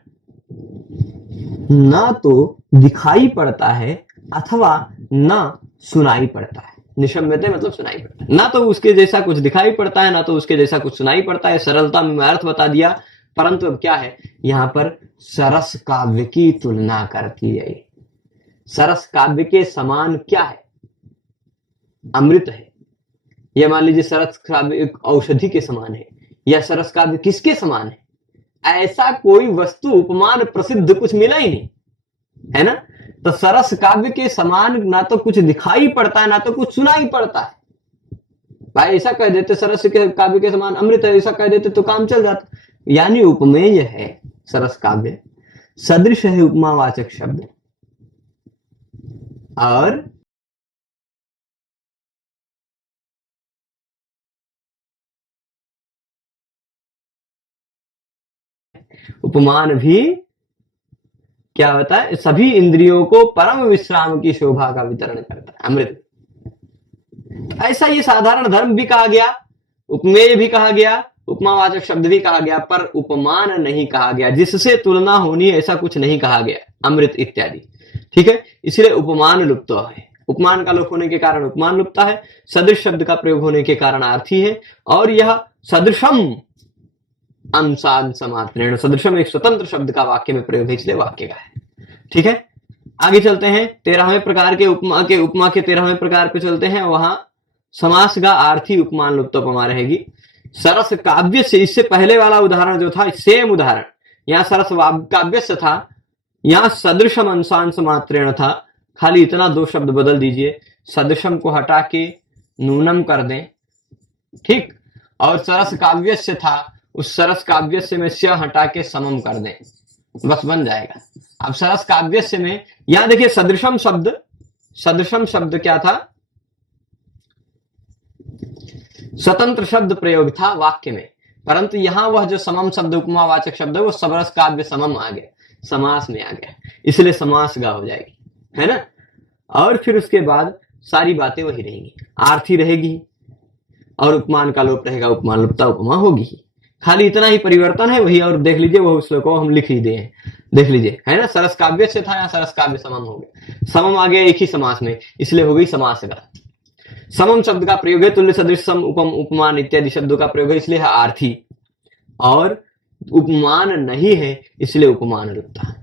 ना तो दिखाई पड़ता है अथवा न सुनाई पड़ता है। निशम्यते मतलब सुनाई पड़ता है, ना तो उसके जैसा कुछ दिखाई पड़ता है ना तो उसके जैसा कुछ सुनाई पड़ता है। सरलता में अर्थ बता दिया, परंतु अब क्या है, यहां पर सरस काव्य की तुलना करती है। सरस काव्य के समान क्या है, अमृत है। यह मान लीजिए सरस काव्य एक औषधि के समान है, या सरस काव्य किसके समान है, ऐसा कोई वस्तु उपमान प्रसिद्ध कुछ मिला ही नहीं, है ना। तो सरस काव्य के समान ना तो कुछ दिखाई पड़ता है ना तो कुछ सुनाई पड़ता है। भाई ऐसा कह देते सरस के काव्य के समान अमृत है, ऐसा कह देते तो काम चल जाता। यानी उपमेय है सरस काव्य, सदृश है उपमावाचक शब्द, और उपमान भी क्या होता है, सभी इंद्रियों को परम विश्राम की शोभा का वितरण करता है, अमृत। ऐसा ये साधारण धर्म भी कहा गया, उपमेय भी कहा गया, उपमावाचक शब्द भी कहा गया, पर उपमान नहीं कहा गया, जिससे तुलना होनी ऐसा कुछ नहीं कहा गया, अमृत इत्यादि, ठीक है। इसलिए उपमान लुप्त है, उपमान का लोप होने के कारण उपमान लुप्त है, सदृश शब्द का प्रयोग होने के कारण अर्थी है, और यह सदृशम अंशांश मात्रेण, सदृशम एक स्वतंत्र शब्द का वाक्य में प्रयोग है, इसलिए वाक्य का है, ठीक है। आगे चलते हैं 13वें प्रकार के उपमा के 13वें प्रकार पे चलते हैं। वहां समास का आर्थी उपमान लुप्तोपमा रहेगी। सरस काव्य से, इससे पहले वाला उदाहरण जो था सेम उदाहरण, यहाँ सरस काव्य से था, यहाँ सदृशम अंशांश मात्रेण था, खाली इतना दो शब्द बदल दीजिए, सदृशम को हटा के नूनम कर दें, ठीक। और सरस काव्य से था, उस सरस काव्य से में स्य हटा के समम कर दें, बस बन जाएगा। अब सरस काव्य से में यहां देखिए सदृशम शब्द क्या था, स्वतंत्र शब्द प्रयोग था वाक्य में, परंतु यहां वह जो समम शब्द उपमावाचक शब्द है वो सरस काव्य समम आ गया, समास में आ गया, इसलिए समास गा हो जाएगी, है ना। और फिर उसके बाद सारी बातें वही रहेंगी, आर्थी रहेगी और उपमान का लोप रहेगा, उपमान लुप्ता उपमा होगी ही। खाली इतना ही परिवर्तन है वही। और देख लीजिए वो श्लोक को हम लिख ही दिए हैं, देख लीजिए, है ना। सरस काव्य से था, यहाँ सरस काव्य समम हो गया, समम आ गया एक ही समास में, इसलिए हो गई समासगा। समम शब्द का प्रयोग है, तुल्य सदृश सम उपम उपमान इत्यादि शब्दों का प्रयोग है, इसलिए है आर्थी। और उपमान नहीं है इसलिए उपमान लुप्ता।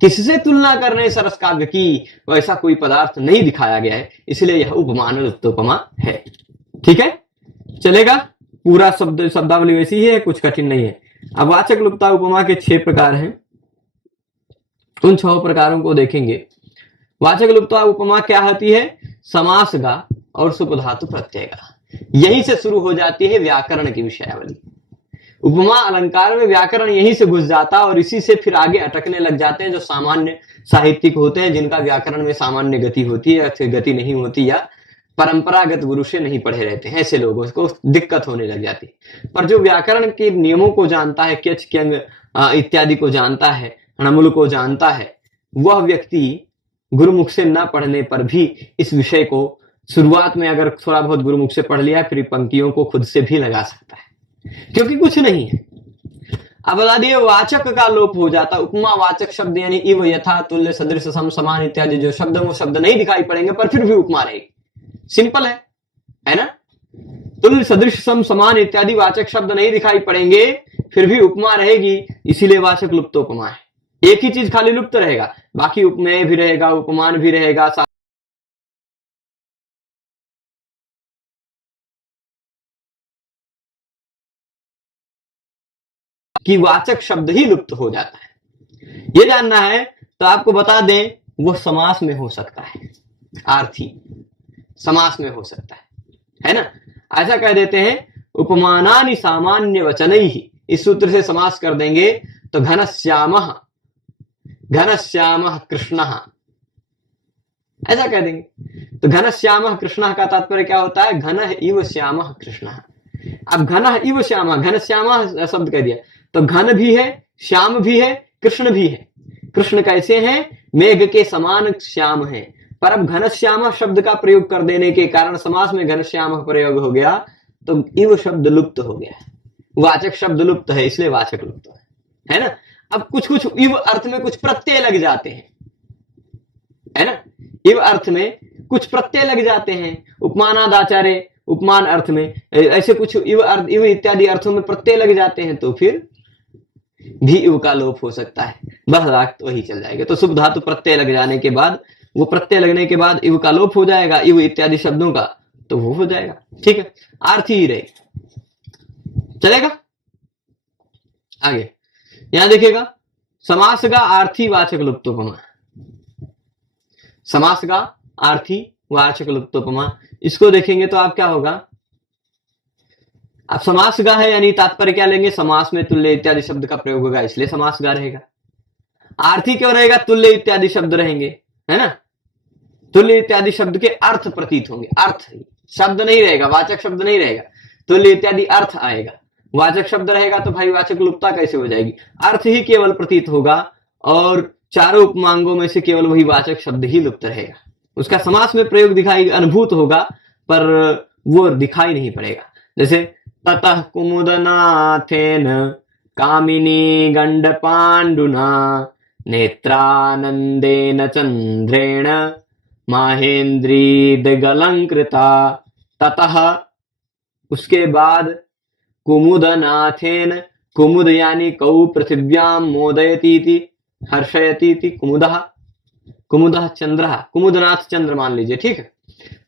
किससे तुलना करने सरस काव्य की, वैसा कोई पदार्थ नहीं दिखाया गया है, इसलिए यह उपमान लुप्तोपमा है। ठीक है, चलेगा। पूरा शब्दावली वैसी ही है, कुछ कठिन नहीं है। अब वाचक लुप्ता उपमा के 6 प्रकार हैं, उन 6 प्रकारों को देखेंगे। वाचक लुप्ता उपमा क्या होती है? समासगा और सुपधातु प्रत्ययगा, यहीं से शुरू हो जाती है व्याकरण की विषयावली। उपमा अलंकार में व्याकरण यहीं से घुस जाता और इसी से फिर आगे अटकने लग जाते हैं जो सामान्य साहित्यिक होते हैं, जिनका व्याकरण में सामान्य गति होती है या गति नहीं होती, या परंपरागत गुरु से नहीं पढ़े रहते हैं, ऐसे लोगों को दिक्कत होने लग जाती है। पर जो व्याकरण के नियमों को जानता है, क्यच क्यंग इत्यादि को जानता है, हणमुल को जानता है, वह व्यक्ति गुरुमुख से न पढ़ने पर भी इस विषय को शुरुआत में अगर थोड़ा बहुत गुरुमुख से पढ़ लिया, फिर पंक्तियों को खुद से भी लगा सकता है, क्योंकि कुछ नहीं है। अब बता दिए वाचक का लोप हो जाता, उपमा वाचक शब्द यानी इव, यथा, तुल्य, सदृश, सम, समान इत्यादि जो शब्द वो शब्द नहीं दिखाई पड़ेंगे, पर फिर भी उपमा रहेगी। सिंपल है ना। तुल्य, सदृश, सम, समान इत्यादि वाचक शब्द नहीं दिखाई पड़ेंगे, फिर भी उपमा रहेगी, इसीलिए वाचक लुप्तोपमा है। एक ही चीज खाली लुप्त रहेगा, बाकी उपमेय भी रहेगा, उपमान भी रहेगा, कि वाचक शब्द ही लुप्त हो जाता है। ये जानना है तो आपको बता दें, वो समास में हो सकता है, आर्थी समास में हो सकता है ना। ऐसा कह देते हैं, उपमानानि सामान्य वचनैहि, इस सूत्र से समास कर देंगे तो घनश्यामः घनश्यामः कृष्णः, ऐसा कह देंगे। तो घनश्यामः कृष्णः का तात्पर्य क्या होता है? घन इव श्यामः कृष्णः। अब घन इव श्यामः, घनश्यामः शब्द कह दिया तो घन भी है, श्याम भी है, कृष्ण भी है। कृष्ण कैसे हैं? मेघ के समान श्याम है। पर अब घनश्याम शब्द का प्रयोग कर देने के कारण समास में घनश्याम प्रयोग हो गया, तो इव शब्द लुप्त हो गया, वाचक शब्द लुप्त है, इसलिए वाचक लुप्त है ना। अब कुछ कुछ इव अर्थ में कुछ प्रत्यय लग जाते हैं, है ना। इव अर्थ में कुछ प्रत्यय लग जाते हैं, उपमानादाचार्य उपमान अर्थ में ऐसे कुछ इव इत्यादि अर्थों में प्रत्यय लग जाते हैं, तो फिर भी इव का लोप हो सकता है, बस राग तो वही चल जाएगा। तो शुभ धातु प्रत्यय लग जाने के बाद, वो प्रत्यय लगने के बाद इव का लोप हो जाएगा, इव इत्यादि शब्दों का, तो वो हो जाएगा। ठीक है, आर्थी ही रहेगा, चलेगा। आगे यहां देखिएगा, समास का आर्थी वाचक लुप्तोपमा, समास का आर्थी वाचक लुप्तोपमा, इसको देखेंगे तो आप क्या होगा, अब समास गा है यानी तात्पर्य क्या लेंगे, समास में तुल्य इत्यादि शब्द का प्रयोग होगा, इसलिए समास गा रहेगा। आर्थी क्यों रहेगा? तुल्य इत्यादि शब्द रहेंगे, है ना। तुल्य इत्यादि शब्द के अर्थ प्रतीत होंगे, अर्थ शब्द नहीं रहेगा, वाचक शब्द नहीं रहेगा, तुल्य इत्यादि अर्थ आएगा। वाचक शब्द रहेगा तो भाई वाचक लुप्तता कैसे हो जाएगी? अर्थ ही केवल प्रतीत होगा और चारों उपमांगों में से केवल वही वाचक शब्द ही लुप्त रहेगा। उसका समास में प्रयोग दिखाई अनुभूत होगा, पर वो दिखाई नहीं पड़ेगा। जैसे ततः कुमुदनाथेन कामिनी गंडपांडुना नेत्रानंदेन चंद्रेण माहेन्द्रीदगलंकृता, ततः उसके बाद कुमुदनाथेन, कुमुद यानी कौ पृथिव्याम मोदयतीति हर्षयतीति, कुमुदः कुमुदः चंद्रः, कुमुदनाथ चंद्र मान लीजिए, ठीक है।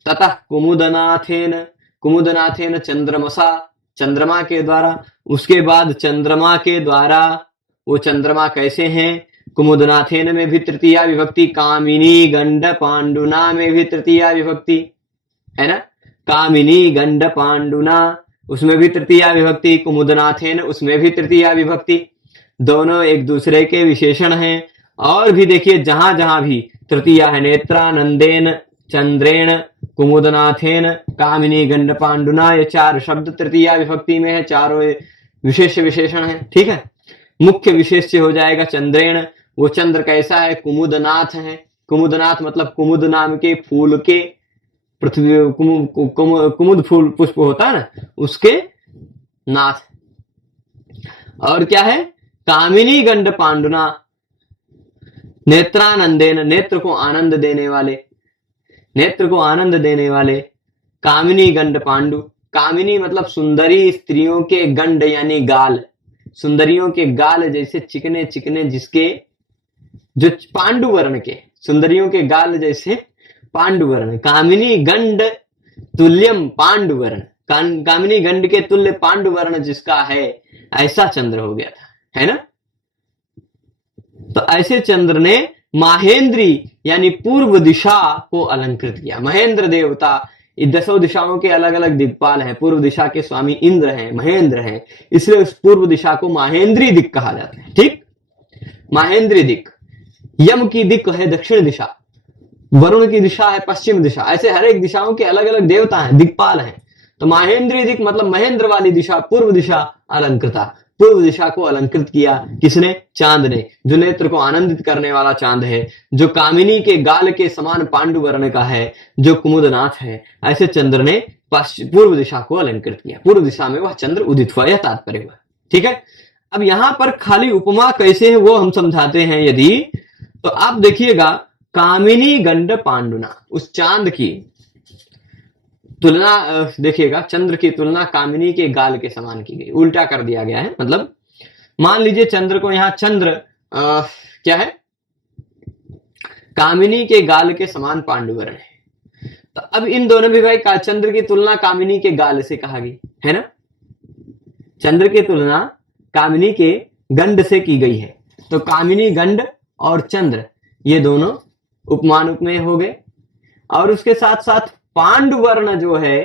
ततः कुमुदनाथेन, कुमुदनाथेन चंद्रमसा, चंद्रमा के द्वारा। उसके बाद चंद्रमा के द्वारा, वो चंद्रमा कैसे हैं? कुमुदनाथेन में भी तृतीया विभक्ति, कामिनी गंड पांडुना में भी तृतीया विभक्ति, है ना। कामिनी गंड पांडुना, उसमें भी तृतीया विभक्ति, कुमुदनाथेन उसमें भी तृतीया विभक्ति, दोनों एक दूसरे के विशेषण हैं। और भी देखिए जहां जहां भी तृतीया है, नेत्रानंदेन, चंद्रेण, कुमुदनाथेन, कामिनी गंड पांडुना, ये चार शब्द तृतीया विभक्ति में है, चारों विशेष विशेषण है, ठीक है। मुख्य विशेष्य हो जाएगा चंद्रेण, वो चंद्र कैसा है? कुमुदनाथ है, कुमुदनाथ मतलब कुमुद नाम के फूल के, पृथ्वी कुमुद फूल पुष्प होता है ना, उसके नाथ। और क्या है, कामिनी गंड पांडुना, नेत्रानंदेन, नेत्र को आनंद देने वाले, नेत्र को आनंद देने वाले। कामिनी गंड पांडु, कामिनी मतलब सुंदरी स्त्रियों के गंड यानी गाल, सुंदरियों के गाल जैसे चिकने चिकने, जिसके जो पांडु वर्ण के, सुंदरियों के गाल जैसे पांडु वर्ण। कामिनी गंड तुल्यम पांडु वर्ण, कामिनी गंड के तुल्य पांडु वर्ण जिसका है, ऐसा चंद्र हो गया था, है ना। तो ऐसे चंद्र ने माहेंद्री यानी पूर्व दिशा को अलंकृत किया। महेंद्र देवता, दसों दिशाओं के अलग अलग दिक्पाल हैं, पूर्व दिशा के स्वामी इंद्र हैं, महेंद्र हैं, इसलिए उस पूर्व दिशा को माहेंद्री दिक कहा जाता है। ठीक, माहेंद्री दिक। यम की दिक है दक्षिण दिशा, वरुण की दिशा है पश्चिम दिशा, ऐसे हर एक दिशाओं के अलग अलग देवता हैं, दिक्पाल हैं। तो माहेंद्री दिक मतलब महेंद्र वाली दिशा, पूर्व दिशा अलंकृता, पूर्व दिशा को अलंकृत किया किसने, चांद ने, जो नेत्र को आनंदित करने वाला चांद है, जो कामिनी के गाल के समान पांडु वर्ण का है, जो कुमुदनाथ है, ऐसे चंद्र ने पूर्व दिशा को अलंकृत किया। पूर्व दिशा में वह चंद्र उदित हुआ, यह तात्पर्य हुआ। ठीक है, अब यहां पर खाली उपमा कैसे है वो हम समझाते हैं। यदि तो आप देखिएगा, कामिनी गंड पांडुना, उस चांद की तुलना देखिएगा, चंद्र की तुलना कामिनी के गाल के समान की गई, उल्टा कर दिया गया है। मतलब मान लीजिए चंद्र को, यहां चंद्र क्या है, कामिनी के गाल के समान पांडुवर्ण है। तो अब इन दोनों भी भाई का चंद्र की तुलना कामिनी के गाल से कहा गई है ना, चंद्र की तुलना कामिनी के गंड से की गई है। तो कामिनी गंड और चंद्र ये दोनों उपमान उपमेय हो गए, और उसके साथ साथ पांडु वर्ण जो है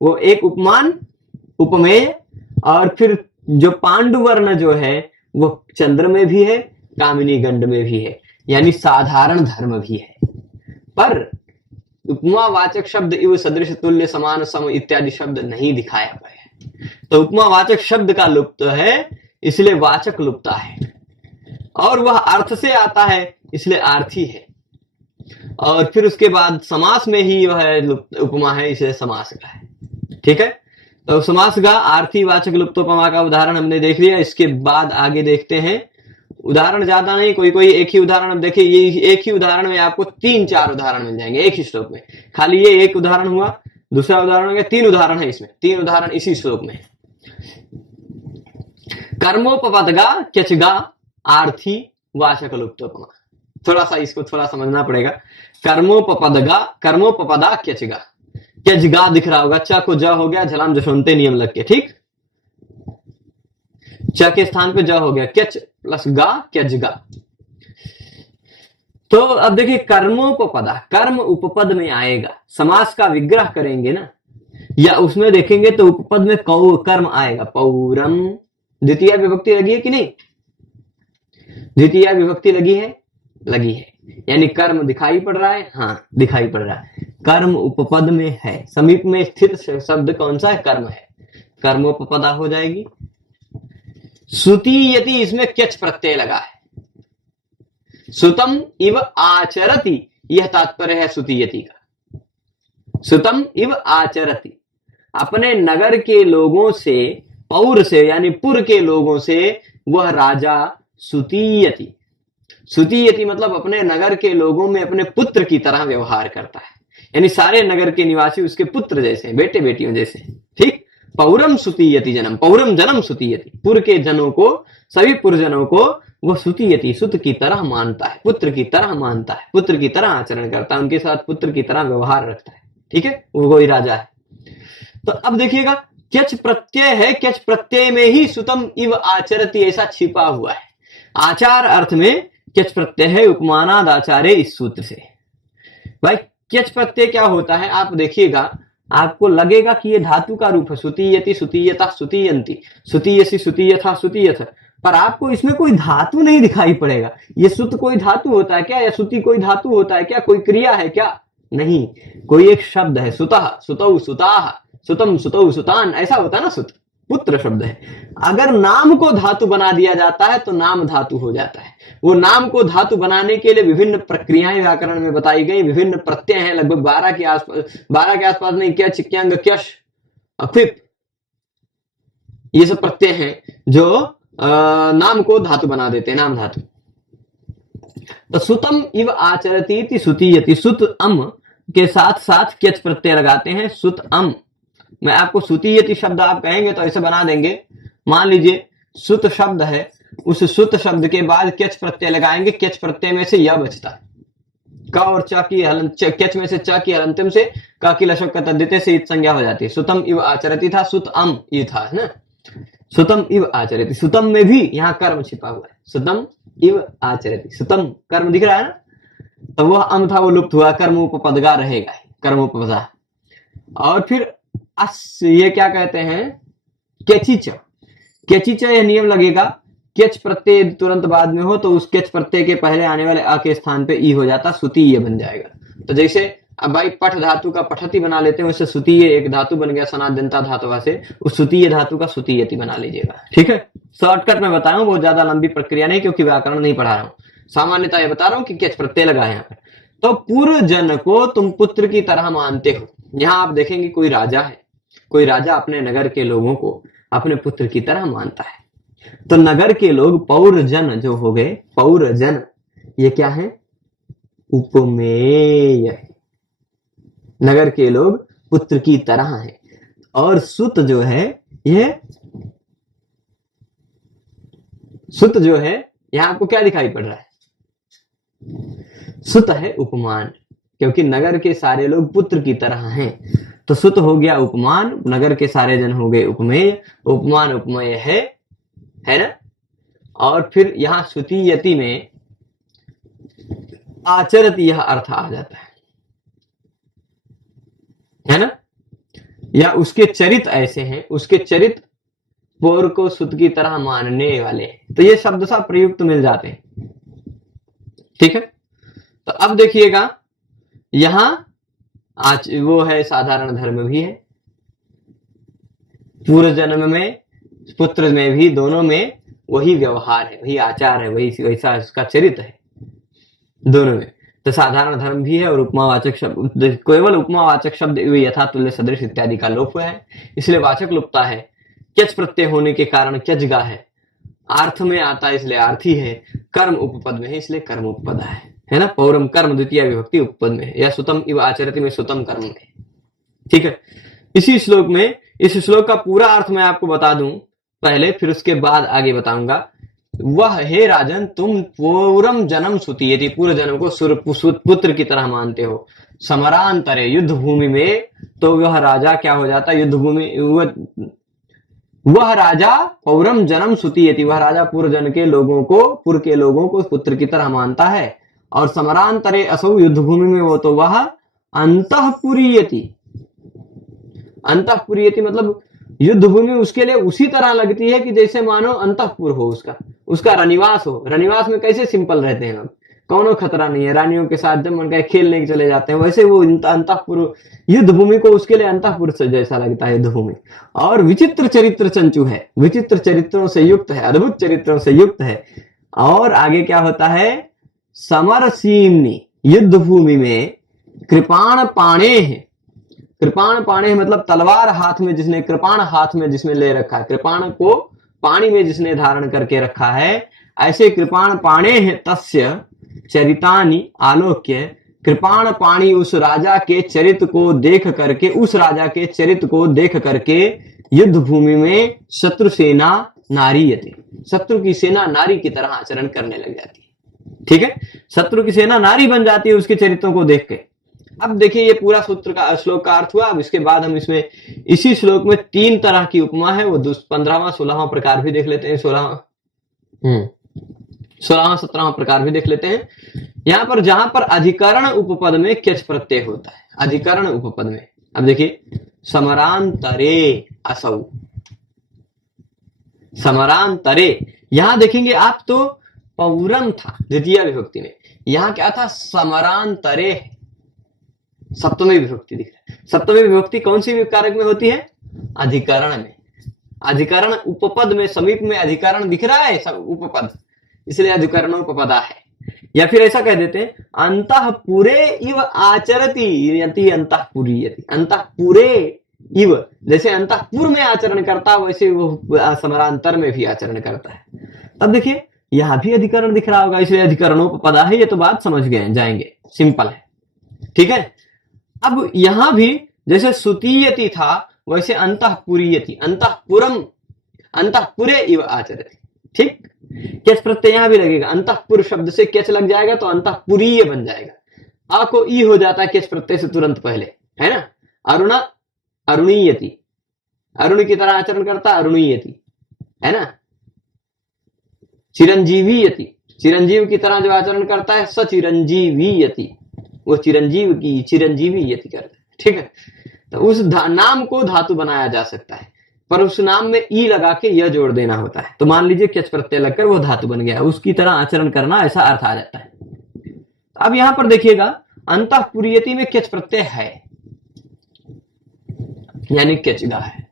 वो एक उपमान उपमेय, और फिर जो पांडु वर्ण जो है वो चंद्र में भी है, कामिनी गंड में भी है, यानी साधारण धर्म भी है। पर उपमावाचक शब्द इव सदृश तुल्य समान सम इत्यादि शब्द नहीं दिखाया गया, तो उपमावाचक शब्द का लुप्त है, इसलिए वाचक लुप्ता है, और वह अर्थ से आता है इसलिए आर्थी है, और फिर उसके बाद समास में ही वह उपमा है, इसलिए समास का है। ठीक है, तो समास का आर्थी वाचक लुप्तोपमा का उदाहरण हमने देख लिया। इसके बाद आगे देखते हैं, उदाहरण ज्यादा नहीं, कोई कोई एक ही उदाहरण। अब देखिए, ये एक ही उदाहरण में आपको 3-4 उदाहरण मिल जाएंगे एक ही श्लोक में। खाली ये एक उदाहरण हुआ, दूसरा उदाहरण हो गया, 3 उदाहरण है इसमें, 3 उदाहरण इसी श्लोक में। कर्मोपपदगा क्यचगा आर्थी वाचक लुप्तोपमा, थोड़ा सा इसको थोड़ा समझना पड़ेगा। कर्मोपपदगा, कर्मोपपदा क्यचगा, क्यजगा दिख रहा होगा, च को ज हो गया, झलाम जशोंते नियम लग के, ठीक, च के स्थान पे ज हो गया, क्यच प्लस गा, क्यजगा। तो अब देखिए, कर्मोपपदा, कर्म उपपद में आएगा, समास का विग्रह करेंगे ना, या उसमें देखेंगे तो उपपद में कौ कर्म आएगा, पौरम। द्वितीय विभक्ति लगी है कि नहीं, द्वितीय विभक्ति लगी है, लगी है, यानी कर्म दिखाई पड़ रहा है, हाँ दिखाई पड़ रहा है, कर्म उपपद में है। समीप में स्थित शब्द कौन सा है, कर्म है, कर्मोपपदा हो जाएगी। सुतीयति, इसमें क्यच प्रत्यय लगा है, सुतम इव आचरति, यह तात्पर्य है सुतीयति का। सुतम इव आचरति, अपने नगर के लोगों से, पौर से यानी पुर के लोगों से वह राजा सुतीयति, सुतीयति मतलब अपने नगर के लोगों में अपने पुत्र की तरह व्यवहार करता है, यानी सारे नगर के निवासी उसके पुत्र जैसे, बेटे बेटियों जैसे। ठीक, पौरम सुतीयति जनम, पौरम जनम सुतीयति, पुर के जनों को, सभी पुरजनों को वह सुतीयति, सुत की तरह मानता है, पुत्र की तरह मानता है, पुत्र की तरह आचरण करता है, उनके साथ पुत्र की तरह व्यवहार रखता है। ठीक है, वो कोई राजा है। तो अब देखिएगा, क्यच प्रत्यय है, क्यच प्रत्यय में ही सुतम इव आचरति ऐसा छिपा हुआ है। आचार अर्थ में क्यच प्रत्यय है, उपमानाद आचार्य, इस सूत्र से। भाई क्यच प्रत्यय क्या होता है, आप देखिएगा, आपको लगेगा कि ये धातु का रूप है, सुतीयति, सुतीयता, सुतीयंती, सुतीयसी, सुतीयथा, सुतीयथ, पर आपको इसमें कोई धातु नहीं दिखाई पड़ेगा। ये सुत कोई धातु होता है क्या, या सुती कोई धातु होता है क्या, कोई क्रिया है क्या, नहीं, कोई एक शब्द है, सुतः, सुतौ, सुताः, सुतम, सुतौ, सुतान, ऐसा होता है ना, सुत पुत्र शब्द है। अगर नाम को धातु बना दिया जाता है तो नाम धातु हो जाता है, वो नाम को धातु बनाने के लिए विभिन्न प्रक्रियाएं व्याकरण में बताई गई, विभिन्न प्रत्यय हैं, लगभग 12 के आसपास नहीं, क्या चिक्यांग क्यश अक्विप, ये सब प्रत्यय हैं जो नाम को धातु बना देते हैं, नाम धातु। तो सुतम इव आचरती सुतीयति, सुत अम के साथ साथ क्यच प्रत्यय लगाते हैं, सुत अम। मैं आपको सुतीयति शब्द आप कहेंगे तो ऐसे बना देंगे, मान लीजिए सुत शब्द है, उस सुत शब्द के बाद क्यच प्रत्यय लगाएंगे, क्यच प्रत्यय में से यह बचता है, क और च की हलन, क्यच में से च की हलंतिम से क की लशक का तद्धिते से इत संज्ञा हो जाती है। सुतम इव आचरति था, सुत अम ये था, है ना, सुतम इव आचरति। सुतम में भी यहाँ कर्म छिपा हुआ है, सुतम इव आचरति, सुतम कर्म दिख रहा है ना, तो वह अम था वो लुप्त हुआ, कर्म उपपदगा रहेगा, कर्म उपपदा। और फिर अस, ये क्या कहते हैं, केचिच, केचिच यह नियम लगेगा, केच प्रत्यय तुरंत बाद में हो तो उस केच प्रत्यय के पहले आने वाले अ के स्थान पे ई हो जाता, सुतीय बन जाएगा। तो जैसे अब भाई पठ धातु का पठती बना लेते हैं, उससे सुतीय एक धातु बन गया सनादनता धातु से, उस सुतीय धातु का सुतीयति बना लीजिएगा, ठीक है। शॉर्टकट में बताया हूं, बहुत ज्यादा लंबी प्रक्रिया नहीं, क्योंकि व्याकरण नहीं पढ़ा रहा हूं, सामान्यतः ये बता रहा हूं कि केच प्रत्यय लगा है यहाँ पर। तो पूर्व जन को तुम पुत्र की तरह मानते हो, यहाँ आप देखेंगे कोई राजा है, कोई राजा अपने नगर के लोगों को अपने पुत्र की तरह मानता है। तो नगर के लोग पौरजन जो हो गए, पौरजन ये क्या है, उपमेय, नगर के लोग पुत्र की तरह हैं। और सुत जो है, यह सुत जो है, यहां आपको क्या दिखाई पड़ रहा है, सुत है उपमान, क्योंकि नगर के सारे लोग पुत्र की तरह हैं, तो सुत हो गया उपमान, नगर के सारे जन हो गए उपमेय, उपमान उपमेय है ना। और फिर यहां सुतीयति में आचरति यह अर्थ आ जाता है ना, या उसके चरित ऐसे हैं, उसके चरित पौर को सुत की तरह मानने वाले हैं, तो ये शब्द सा प्रयुक्त मिल जाते हैं, ठीक है। तो अब देखिएगा यहां आज वो है साधारण धर्म भी है, पूर्व जन्म में पुत्र में भी, दोनों में वही व्यवहार है, वही आचार है, वही वैसा उसका चरित्र है दोनों में। तो साधारण धर्म भी है और उपमावाचक शब्द, केवल उपमावाचक शब्द यथा तुल्य सदृश इत्यादि का लोप हुआ है, इसलिए वाचक लुप्ता है। क्यच प्रत्यय होने के कारण क्यजगा है, अर्थ में आता है इसलिए आर्थी है, कर्म उपपद में है इसलिए कर्म उपपदा है ना। पौरम कर्म द्वितीय विभक्ति उपपद में है, या सुतम इव आचरति में सुतम कर्म में, ठीक है। इसी श्लोक में, इस श्लोक का पूरा अर्थ मैं आपको बता दूं पहले, फिर उसके बाद आगे बताऊंगा। वह हे राजन तुम पूर्व जन्म सुतीयति, पूर्व जन्म को पुत्र की तरह मानते हो, समरांतरे युद्ध भूमि में, तो वह राजा क्या हो जाता, युद्ध भूमि, वह राजा पौरम जन्म सुतीयति, वह राजा पूर्व जन के लोगों को, पूर्व के लोगों को पुत्र की तरह मानता है। और समरांतरे असौ, युद्ध भूमि में वो तो वह अंतःपुरीयति, अंतःपुरीयति मतलब युद्ध भूमि उसके लिए उसी तरह लगती है कि जैसे मानो अंतःपुर हो, उसका रनिवास हो। रनिवास में कैसे सिंपल रहते हैं हम, कौनो खतरा नहीं है, रानियों के साथ जब मन का खेलने चले जाते हैं, वैसे वो अंतःपुर, युद्ध भूमि को उसके लिए अंतःपुर से जैसा लगता है युद्ध भूमि। और विचित्र चरित्र चंचु है, विचित्र चरित्रों से युक्त है, अद्भुत चरित्रों से युक्त है। और आगे क्या होता है, समरसीमनी, युद्ध भूमि में कृपाण पाणे है, कृपाण पाणे मतलब तलवार हाथ में जिसने, कृपाण हाथ में जिसने ले रखा है, कृपाण को पानी में जिसने धारण करके रखा है, ऐसे कृपाण पाणे है तस्य चरितानि आलोक्य, कृपाण पाणी उस राजा के चरित्र को देख करके, उस राजा के चरित्र को देख करके युद्ध भूमि में शत्रु सेना नारीयते, शत्रु की सेना नारी की तरह आचरण करने लग जाती है, ठीक है। शत्रु की सेना नारी बन जाती है उसके चरित्रों को देख के। अब देखिए ये पूरा सूत्र का, श्लोक का अर्थ हुआ। अब इसके बाद हम इसमें, इसी श्लोक में 3 तरह की उपमा है, वो 15वां 16वां प्रकार भी देख लेते हैं, 16वां 17वां प्रकार भी देख लेते हैं। यहां पर जहां पर अधिकरण उपपद में क्यच प्रत्यय होता है, अधिकरण उपपद में, अब देखिए समरांतरे असौ, समरांतरे, यहां देखेंगे आप तो पौरम था द्वितीय विभक्ति में, यहां क्या था, समरांतरे, सप्तमी विभक्ति दिख रहा है। सप्तमी विभक्ति कौन सी कारक में होती है, अधिकरण में, अधिकरण उपपद में, समीप में अधिकरण दिख रहा है, सब उपपद, इसलिए अधिकरणोपपदा है। या फिर ऐसा कह देते हैं अंतःपुरे इव आचरति यति अंतःपुरीयति, अंतःपुरे इव, जैसे अंतःपुर में आचरण करता वैसे वो समरांतर में भी आचरण करता है। अब देखिए यहां भी अधिकरण दिख रहा होगा, इसलिए अधिकरणोपपदा है। ये तो बात समझ गए, जाएंगे, सिंपल है, ठीक है। अब यहां भी जैसे सुतीयति था वैसे अंतःपुरीयति, अंतःपुरम, अंतःपुरे इव आचरति, ठीक। केच प्रत्यय यहां भी लगेगा, अंतःपुर शब्द से केच लग जाएगा तो अंतःपुरीय बन जाएगा। आ को ई हो जाता है केच प्रत्यय से तुरंत पहले, है ना। अरुणा अरुणीयति, अरुण की तरह आचरण करता अरुणीयति, है ना। चिरंजीवीयति, चिरंजीव की तरह जो आचरण करता है सचिरंजीवीयति, वो चिरंजीव की चिरंजीवीयति करता है, ठीक है। तो उस नाम को धातु बनाया जा सकता है, पर उस नाम में ई लगा के यह जोड़ देना होता है। तो मान लीजिए केच प्रत्यय लगकर वो धातु बन गया, उसकी तरह आचरण करना, ऐसा अर्थ आ जाता है। अब यहां पर देखिएगा अंतःपुरीयति में केच प्रत्यय है, यानी केचगा है।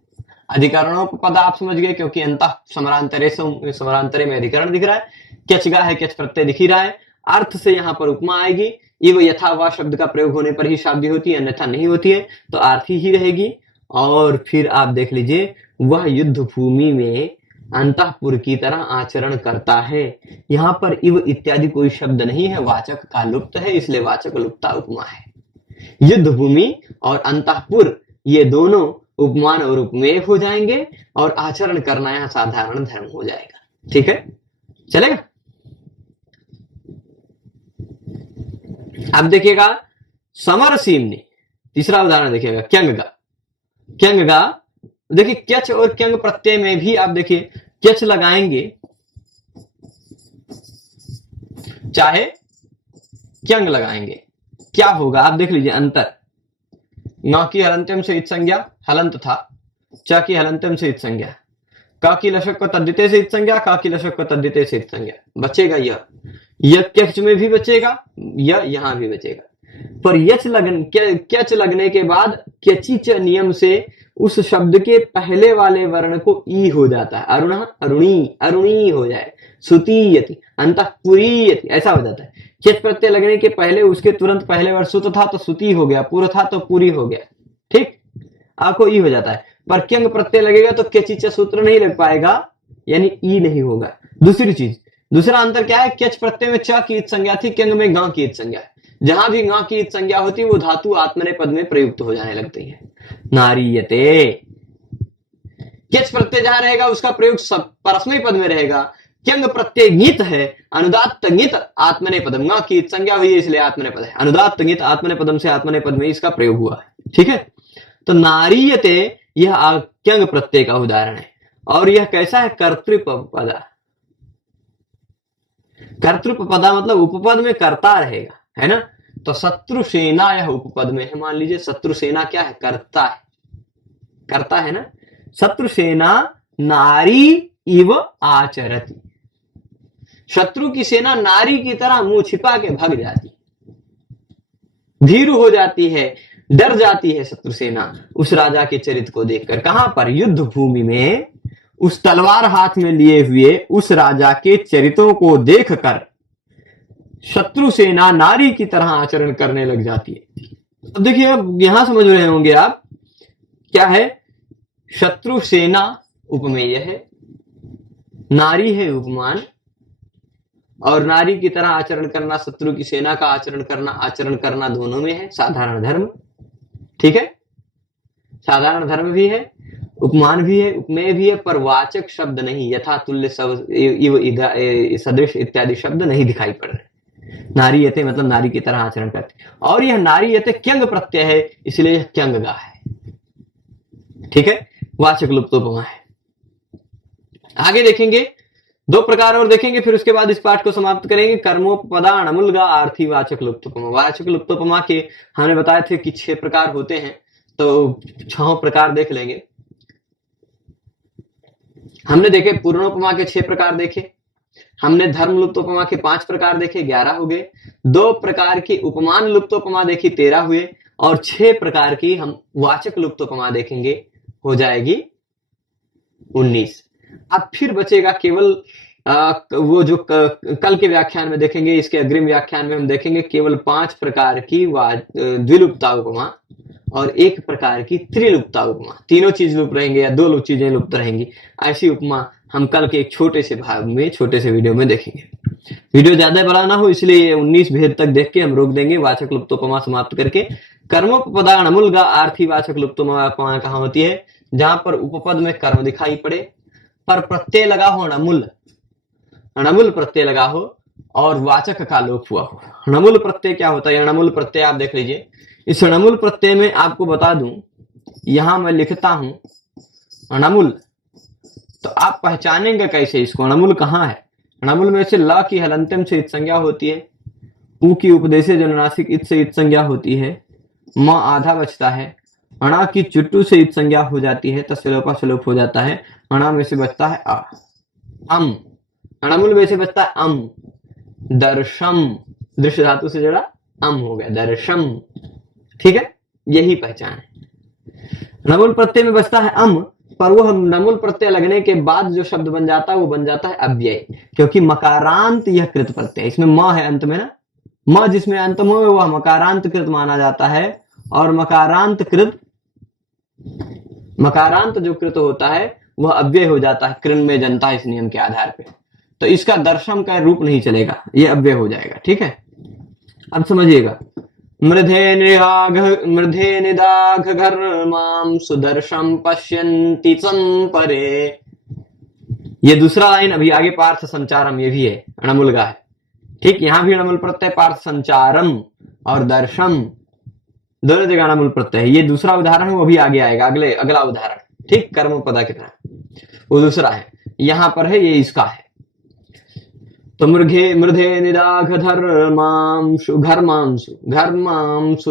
अधिकरणोपपदा आप समझ गए, क्योंकि अंतः समरांतरे समरांतरे में अधिकरण दिख रहा है, केचगा है, केच प्रत्यय दिख ही रहा है। अर्थ से यहां पर उपमा आएगी, इव यथा वा शब्द का प्रयोग होने पर ही शाब्दी होती है, अन्यथा नहीं होती है, तो आर्थी ही रहेगी। और फिर आप देख लीजिए वह युद्ध भूमि में अंतःपुर की तरह आचरण करता है। यहां पर इव इत्यादि कोई शब्द नहीं है, वाचक का लुप्त है, इसलिए वाचक लुप्ता उपमा है। युद्ध भूमि और अंतःपुर ये दोनों उपमान और उपमेय हो जाएंगे और आचरण करना यहां साधारण धर्म हो जाएगा, ठीक है, चलेगा। अब देखिएगा समर सीमनी, तीसरा उदाहरण देखिएगा क्यंग का। क्यंग का देखिए क्यच और क्यंग प्रत्यय में भी आप देखिए क्यच लगाएंगे चाहे क्यंग लगाएंगे, क्या होगा आप देख लीजिए अंतर। न की हलंत्यम से इत संज्ञा हलंत था, च की हलंत्यम से इत संज्ञा, क की लशक को तद्दिते से इत संज्ञा, क की लशक को तद्दिते से इत संज्ञा, बचेगा यह क्यच में भी बचेगा, यह यहां भी बचेगा। पर क्यच लगने के बाद क्यचिच नियम से उस शब्द के पहले वाले वर्ण को ई हो जाता है, अरुण अरुणी, अरुणी हो जाए, सुतीयति अंतःपुरीयति ऐसा हो जाता है। क्यच प्रत्यय लगने के पहले उसके तुरंत पहले वर्ष सुत था तो सुती हो गया, पूर्व था तो पूरी हो गया, ठीक, आपको ई हो जाता है। पर क्यंग प्रत्यय लगेगा तो क्यचिच सूत्र नहीं लग पाएगा, यानी ई नहीं होगा। दूसरी चीज, दूसरा अंतर क्या है, क्यच प्रत्यय में च की इत संज्ञा थी, क्यंग में ग की इत संज्ञा है। जहां भी ग की इत संज्ञा होती है वो धातु आत्मने पद में प्रयुक्त हो जाने लगती है। नारीयते, क्यच प्रत्यय जहां रहेगा उसका प्रयोग परस्मैपद पद में रहेगा। क्यंग प्रत्यय ङित है, अनुदात्त ङित आत्मने पदम, ग की इत संज्ञा हुई है इसलिए आत्मने पद है, अनुदात्त ङित आत्मने पदम से आत्मने पद में इसका प्रयोग हुआ है, ठीक है। तो नारीयते यह क्यंग प्रत्यय का उदाहरण है। और यह कैसा है, कर्तृपदा। कर्तृपदा मतलब उपपद में कर्ता रहेगा, है ना। तो शत्रु सेना यह उपपद में है, मान लीजिए शत्रु सेना क्या है, कर्ता है, कर्ता है ना। शत्रु सेना नारी इव आचरति, शत्रु की सेना नारी की तरह मुंह छिपा के भाग जाती, भीरू हो जाती है, डर जाती है शत्रु सेना उस राजा के चरित्र को देखकर। कहां पर, युद्ध भूमि में उस तलवार हाथ में लिए हुए उस राजा के चरित्रों को देखकर शत्रु सेना नारी की तरह आचरण करने लग जाती है। अब देखिए अब यहां समझ रहे होंगे आप क्या है, शत्रु सेना उपमेय है, नारी है उपमान, और नारी की तरह आचरण करना, शत्रु की सेना का आचरण करना दोनों में है, साधारण धर्म, ठीक है। साधारण धर्म भी है, उपमान भी है, उपमेय भी है, पर वाचक शब्द नहीं, यथा तुल्य सदृश इत्यादि शब्द नहीं दिखाई पड़ रहे। नारीयते मतलब नारी की तरह आचरण करते, और यह नारीयते क्यंग प्रत्यय है इसलिए यह क्यंगगा है, ठीक है, वाचक लुप्तोपमा है। आगे देखेंगे दो प्रकार और देखेंगे, फिर उसके बाद इस पाठ को समाप्त करेंगे। कर्मोपपदा अणमुलगा आर्थी वाचक लुप्तोपमा। वाचक लुप्तोपमा के हमने बताए थे कि 6 प्रकार होते हैं, तो 6 प्रकार देख लेंगे। हमने देखे पूर्णोपमा के 6 प्रकार देखे, हमने धर्म लुप्तोपमा के 5 प्रकार देखे, 11 हो गए। 2 प्रकार की उपमान लुप्तोपमा देखी, 13 हुए, और 6 प्रकार की हम वाचक लुप्तोपमा देखेंगे, हो जाएगी 19। अब फिर बचेगा केवल वो जो कल के व्याख्यान में देखेंगे, इसके अग्रिम व्याख्यान में हम देखेंगे केवल 5 प्रकार की द्विलुप्ता उपमा और 1 प्रकार की त्रिलुप्ता उपमा। तीनों चीज लुप्त रहेंगे या 2 चीजें लुप्त रहेंगी, ऐसी उपमा हम कल के एक छोटे से भाग में, छोटे से वीडियो में देखेंगे। वीडियो ज्यादा बड़ा ना हो इसलिए 19 भेद तक देख के हम रोक देंगे। वाचक लुप्तोपमा समाप्त करके कर्मोपपदा अणमुल का आर्थी वाचक लुप्तोपमा कहाँ होती है? जहां पर उपपद में कर्म दिखाई पड़े पर प्रत्यय लगा हो, अणमुल प्रत्यय लगा हो और वाचक का लोप हुआ हो। अणमुल प्रत्यय क्या होता है? अणमुल प्रत्यय आप देख लीजिए। इस अणमुल प्रत्यय में आपको बता दूं, यहां मैं लिखता हूं अणमुल, तो आप पहचानेंगे कैसे इसको? अणमुल कहाँ है? अणमुल में से ल की हलंत्यम से इत संज्ञा होती है, उ की उपदेशे जननासिक इत से इत संज्ञा होती है, म आधा बचता है, अणा की चुट्टू से इत संज्ञा हो जाती है, तस्लोपा सलोप हो जाता है, अणा में से बचता है अ। अम, अणमुल में से बचता है अम, दर्शम, दृश्य धातु से जड़ा अम हो गया, दर्शम। ठीक है, यही पहचान है। अणमुल प्रत्यय में बचता है अम, पर वो नमुल प्रत्यय लगने के बाद जो शब्द बन जाता है वो बन जाता है अव्यय, क्योंकि मकारांत यह कृत प्रत्यय, इसमें म है अंत में ना, म जिसमें अंत में वह मकारांत कृत माना जाता है। और मकारांत जो कृत होता है वह अव्यय हो जाता है, कृन में जनता इस नियम के आधार पे, तो इसका दर्शम का रूप नहीं चलेगा, यह अव्यय हो जाएगा। ठीक है, अब समझिएगा। मृधे निदाघ घर्मां सुदर्शम पश्यन्ति संपरे, ये दूसरा लाइन अभी आगे पार्थ संचारम, ये भी है अणमुल का है। ठीक, यहां भी अणमुल प्रत्यय पार्थ संचारम और दर्शम दोनों जगह अणमुल प्रत्यय है। ये दूसरा उदाहरण है, वो भी आगे आएगा, अगला उदाहरण। ठीक, कर्म पदा की तरह वो दूसरा है, यहां पर है ये इसका है। तो मृधे निदाघ घर्मांसु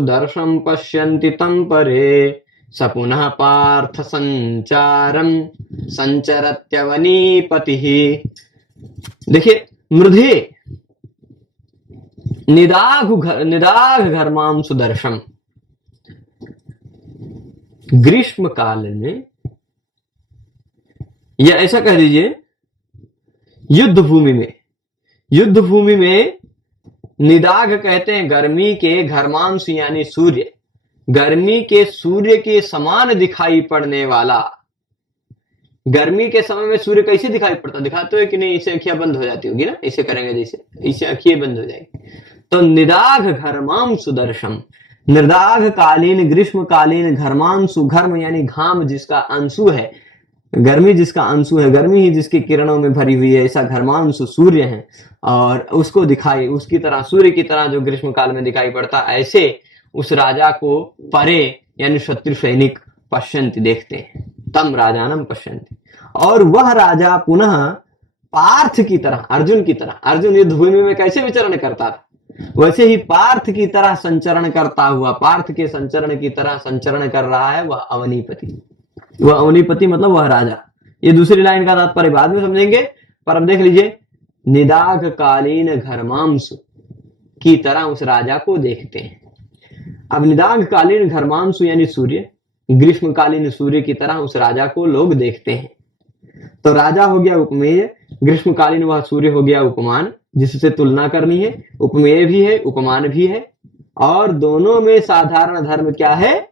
दर्शम पश्यन्ति तं परे, स पुनः पार्थ संचारम संचरत्यवनीपतिः। देखिए, मृधे निदाघ घर्मांसु दर्शम, ग्रीष्म काल में, या ऐसा कह दीजिए युद्ध भूमि में निदाघ कहते हैं गर्मी के, घर्मांशु यानी सूर्य, गर्मी के सूर्य के समान दिखाई पड़ने वाला। गर्मी के समय में सूर्य कैसे दिखाई पड़ता? दिखाते हो कि नहीं? इसे अखियां बंद हो जाती होगी ना, इसे करेंगे जैसे, इसे अखियां बंद हो जाएगी। तो निदाघ घर्मांशु दर्शम, निदाघ कालीन, ग्रीष्मकालीन घर्मांशु, घर्म यानी घाम जिसका अंशु है, गर्मी जिसका अंशु है, गर्मी ही जिसकी किरणों में भरी हुई है, ऐसा घर्मांशु सूर्य है और उसको दिखाई, उसकी तरह, सूर्य की तरह जो ग्रीष्म काल में दिखाई पड़ता, ऐसे उस राजा को परे यानी शत्रु सैनिक पश्यन्ति देखते हैं, तम राजानम पश्यन्ति। और वह राजा पुनः पार्थ की तरह, अर्जुन की तरह, अर्जुन युद्ध भूमि में कैसे विचरण करता था, वैसे ही पार्थ की तरह संचरण करता हुआ, पार्थ के संचरण की तरह संचरण कर रहा है वह अवनीपति। वह अवनीपति मतलब वह राजा। ये दूसरी लाइन का तात्पर्य बाद में समझेंगे, पर अब देख लीजिए, निदाघ कालीन घर्मांशु की तरह उस राजा को देखते हैं। अब निदाघ कालीन घर्मांशु यानी सूर्य, ग्रीष्मकालीन सूर्य की तरह उस राजा को लोग देखते हैं। तो राजा हो गया उपमेय, ग्रीष्मकालीन वह सूर्य हो गया उपमान, जिससे तुलना करनी है, उपमेय भी है, उपमान भी है, और दोनों में साधारण धर्म क्या है?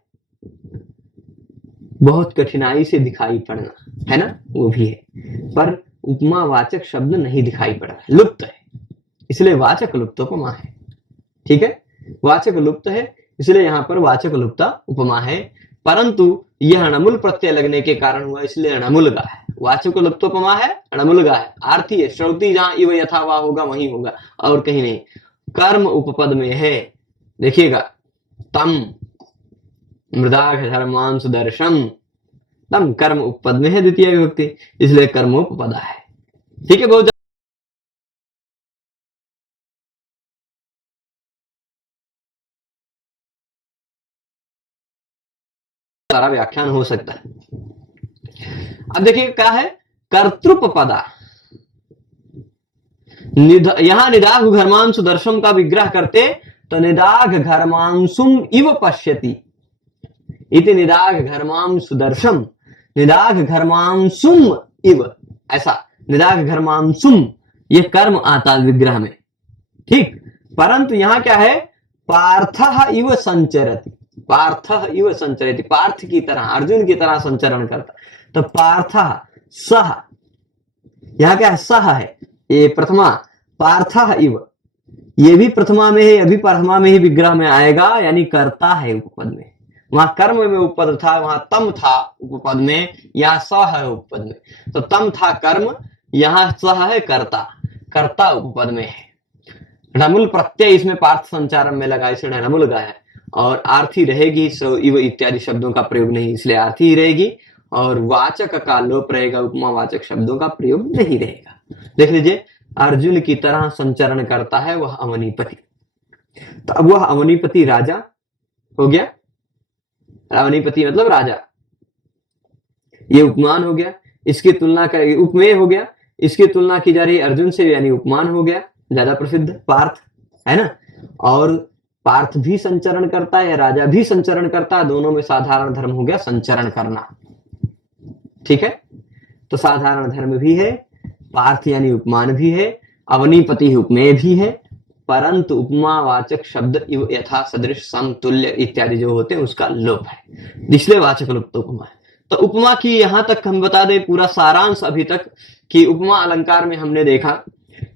बहुत कठिनाई से दिखाई पड़ना है ना, वो भी है, पर उपमा वाचक शब्द नहीं दिखाई पड़ रहा, लुप्त है, इसलिए वाचक लुप्तोपमा है। ठीक है, वाचक लुप्त है इसलिए यहां पर वाचक लुप्ता उपमा है, परंतु यह अणमुल प्रत्यय लगने के कारण हुआ, इसलिए अणमुल का है। वाचक लुप्तोपमा है, अणमुल का है, आर्थी है, श्रौती जहां इव यथा वा होगा वहीं होगा और कहीं नहीं। कर्म उपपद में है, देखिएगा, तम मृदाघ धर्मांशु दर्शम, तम कर्म उपपद में है द्वितीय विभक्ति, इसलिए कर्मोपपदा है। ठीक है, बहुत सारा व्याख्यान हो सकता है। अब देखिए क्या है, कर्तृपदा। यहां निदाघ घर्मांशु दर्शम का विग्रह करते तो निदाघ घर्मांशुम इव पश्यति इति निदाघ घर्मांशु दर्शम, निदाघ घर्मांशुम इव, ऐसा निदाघ घर्मांसुम, ये कर्म आता विग्रह में, ठीक। परंतु यहां क्या है, पार्थः इव संचरति, पार्थः इव संचरति, पार्थ की तरह, अर्जुन की तरह संचरण करता। तो पार्थः सह, यहां क्या है, सह है, ये प्रथमा, पार्थः इव, ये भी प्रथमा में है, अभी प्रथमा में ही विग्रह में आएगा, यानी करता है उपपद में। वहां कर्म में उपपद था, वहां तम था उपपद में, यहाँ स है उपपद में। तो तम था कर्म, यहाँ सह है कर्ता, कर्ता उपपद में है। णमुल प्रत्यय इसमें पार्थ संचारण में लगा, इसलिए णमुल लगा है। और आर्थी रहेगी, सो इव इत्यादि शब्दों का प्रयोग नहीं, इसलिए आर्थी ही रहेगी। और वाचक का लोप रहेगा, उपमा वाचक शब्दों का प्रयोग नहीं रहेगा। देख लीजिए, अर्जुन की तरह संचरण करता है वह अवनीपति। तो अब वह अवनीपति राजा हो गया, अवनीपति मतलब राजा, ये उपमान हो गया। इसकी तुलना कर, उपमेय हो गया, इसकी तुलना की जा रही है अर्जुन से, यानी उपमान हो गया, ज्यादा प्रसिद्ध पार्थ है ना। और पार्थ भी संचरण करता है, राजा भी संचरण करता है, दोनों में साधारण धर्म हो गया संचरण करना, ठीक है। तो साधारण धर्म भी है, पार्थ यानी उपमान भी है, अवनीपति उपमेय भी है, परंतु उपमावाचक शब्द इव यथा सदृश समतुल्य इत्यादि जो होते हैं उसका लोप है, इसलिए वाचक लुप्त उपमा है। तो उपमा की यहां तक हम बता दें पूरा सारांश अभी तक, कि उपमा अलंकार में हमने देखा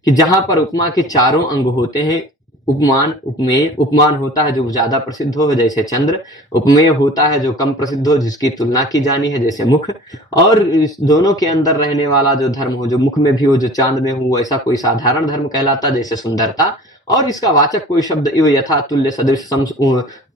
कि जहां पर उपमा के चारों अंग होते हैं, उपमान, उपमेय, उपमान होता है जो ज्यादा प्रसिद्ध हो जैसे चंद्र, उपमेय होता है जो कम प्रसिद्ध हो जिसकी तुलना की जानी है जैसे मुख, और इस दोनों के अंदर रहने वाला जो धर्म हो, जो मुख में भी हो जो चांद में हो, ऐसा कोई साधारण धर्म कहलाता जैसे सुंदरता। और इसका वाचक कोई शब्द इव यथा तुल्य सदृश सम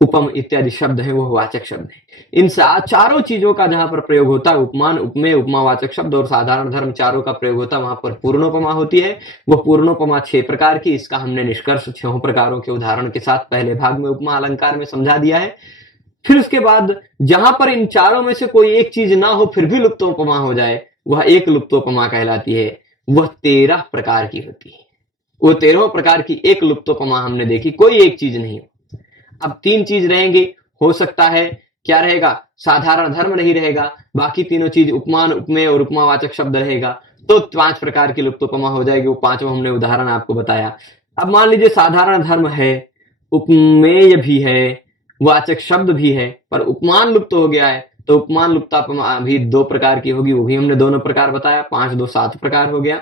उपम इत्यादि शब्द है, वो वाचक शब्द है। इन चारों चीजों का जहां पर प्रयोग होता है, उपमान, उपमेय, उपमावाचक शब्द और साधारण धर्म चारों का प्रयोग होता है, वहां पर पूर्णोपमा होती है। वो पूर्णोपमा 6 प्रकार की, इसका हमने निष्कर्ष 6 प्रकारों के उदाहरण के साथ पहले भाग में उपमा अलंकार में समझा दिया है। फिर उसके बाद जहां पर इन चारों में से कोई एक चीज ना हो फिर भी लुप्तोपमा हो जाए, वह एक लुप्तोपमा कहलाती है। वह 13 प्रकार की होती है। वो 13 प्रकार की एक लुप्तोपमा हमने देखी, कोई एक चीज नहीं हो। अब 3 चीज रहेंगे, हो सकता है क्या रहेगा, साधारण धर्म नहीं रहेगा, बाकी तीनों चीज उपमान, उपमेय और उपमावाचक शब्द रहेगा, तो 5 प्रकार की लुप्तोपमा हो जाएगी। वो 5वां हमने उदाहरण आपको बताया। अब मान लीजिए साधारण धर्म है, उपमेय भी है, वाचक शब्द भी है, पर उपमान लुप्त हो गया है, तो उपमान लुप्तोपमा भी 2 प्रकार की होगी, वो भी हमने दोनों प्रकार बताया, 5 2 7 प्रकार हो गया।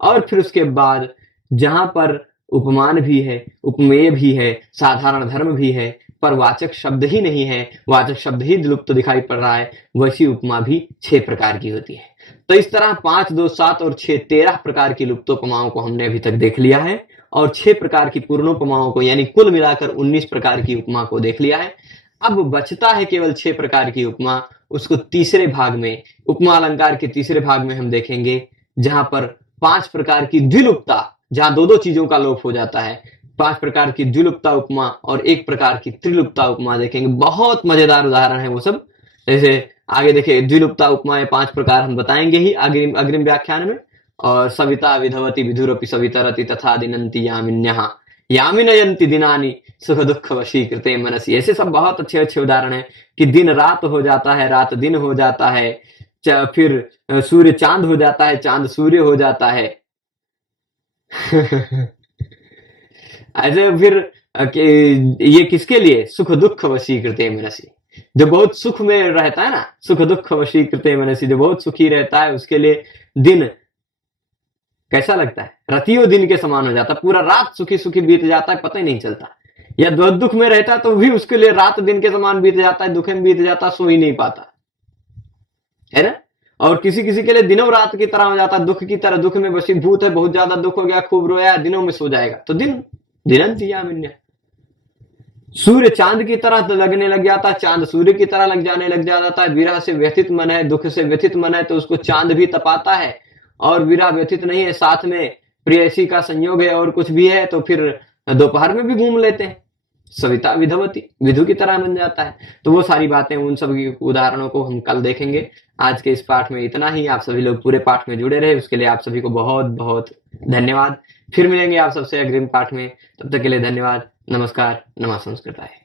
और फिर उसके बाद जहां पर उपमान भी है, उपमेय भी है, साधारण धर्म भी है, पर वाचक शब्द ही नहीं है, वाचक शब्द ही लुप्त दिखाई पड़ रहा है, वैसी उपमा भी 6 प्रकार की होती है। तो इस तरह 5 2 7 और 6 13 प्रकार की लुप्तोपमाओं को हमने अभी तक देख लिया है, और 6 प्रकार की पूर्णोपमाओं को, यानी कुल मिलाकर 19 प्रकार की उपमा को देख लिया है। अब बचता है केवल 6 प्रकार की उपमा, उसको तीसरे भाग में, उपमा अलंकार के तीसरे भाग में हम देखेंगे, जहां पर 5 प्रकार की द्विलुप्ता, जहां 2 चीजों का लोप हो जाता है, 5 प्रकार की द्विलुप्ता उपमा और 1 प्रकार की त्रिलुप्ता उपमा देखेंगे। बहुत मजेदार उदाहरण है वो सब, जैसे आगे देखिए द्विलुप्ता उपमा 5 प्रकार हम बताएंगे ही अग्रिम व्याख्यान में। और सविता विधवती विधुरपि सवितरति तथा दिनंति यामिन्यः यामिनयन्ति दिनानि सुख दुख वशीकृते मनसि, ऐसे सब बहुत अच्छे अच्छे उदाहरण है कि दिन रात हो जाता है, रात दिन हो जाता है, फिर सूर्य चांद हो जाता है, चांद सूर्य हो जाता है। ऐसे फिर ये किसके लिए, सुख दुख वशीकृते मनसि, जो बहुत सुख में रहता है ना, सुख दुख वशीकृते मनसि, जो बहुत सुखी रहता है उसके लिए दिन कैसा लगता है, रतियों दिन के समान हो जाता है, पूरा रात सुखी सुखी बीत जाता है, पता ही नहीं चलता। या दुख में रहता है तो भी उसके लिए रात दिन के समान बीत जाता है, दुख में बीत जाता है, सो ही नहीं पाता है ना। और किसी किसी के लिए दिनों रात की तरह हो जाता है, दुख की तरह, दुख में वशीभूत है, बहुत ज्यादा दुख हो गया, खूब रोया, दिनों में सो जाएगा, तो दिनंति यामिन्यः, सूर्य चांद की तरह लगने लग जाता है, चांद सूर्य की तरह लग जाता है। विरह से व्यथित मन है, दुख से व्यथित मन है, तो उसको चांद भी तपाता है। और विरह व्यथित नहीं है, साथ में प्रेयसी का संयोग है और कुछ भी है, तो फिर दोपहर में भी घूम लेते हैं, सविता विधवती, विधु की तरह बन जाता है। तो वो सारी बातें, उन सब उदाहरणों को हम कल देखेंगे। आज के इस पाठ में इतना ही। आप सभी लोग पूरे पाठ में जुड़े रहे, उसके लिए आप सभी को बहुत बहुत धन्यवाद। फिर मिलेंगे आप सबसे अग्रिम पाठ में, तब तक के लिए धन्यवाद। नमस्कार। नमः संस्कृताय।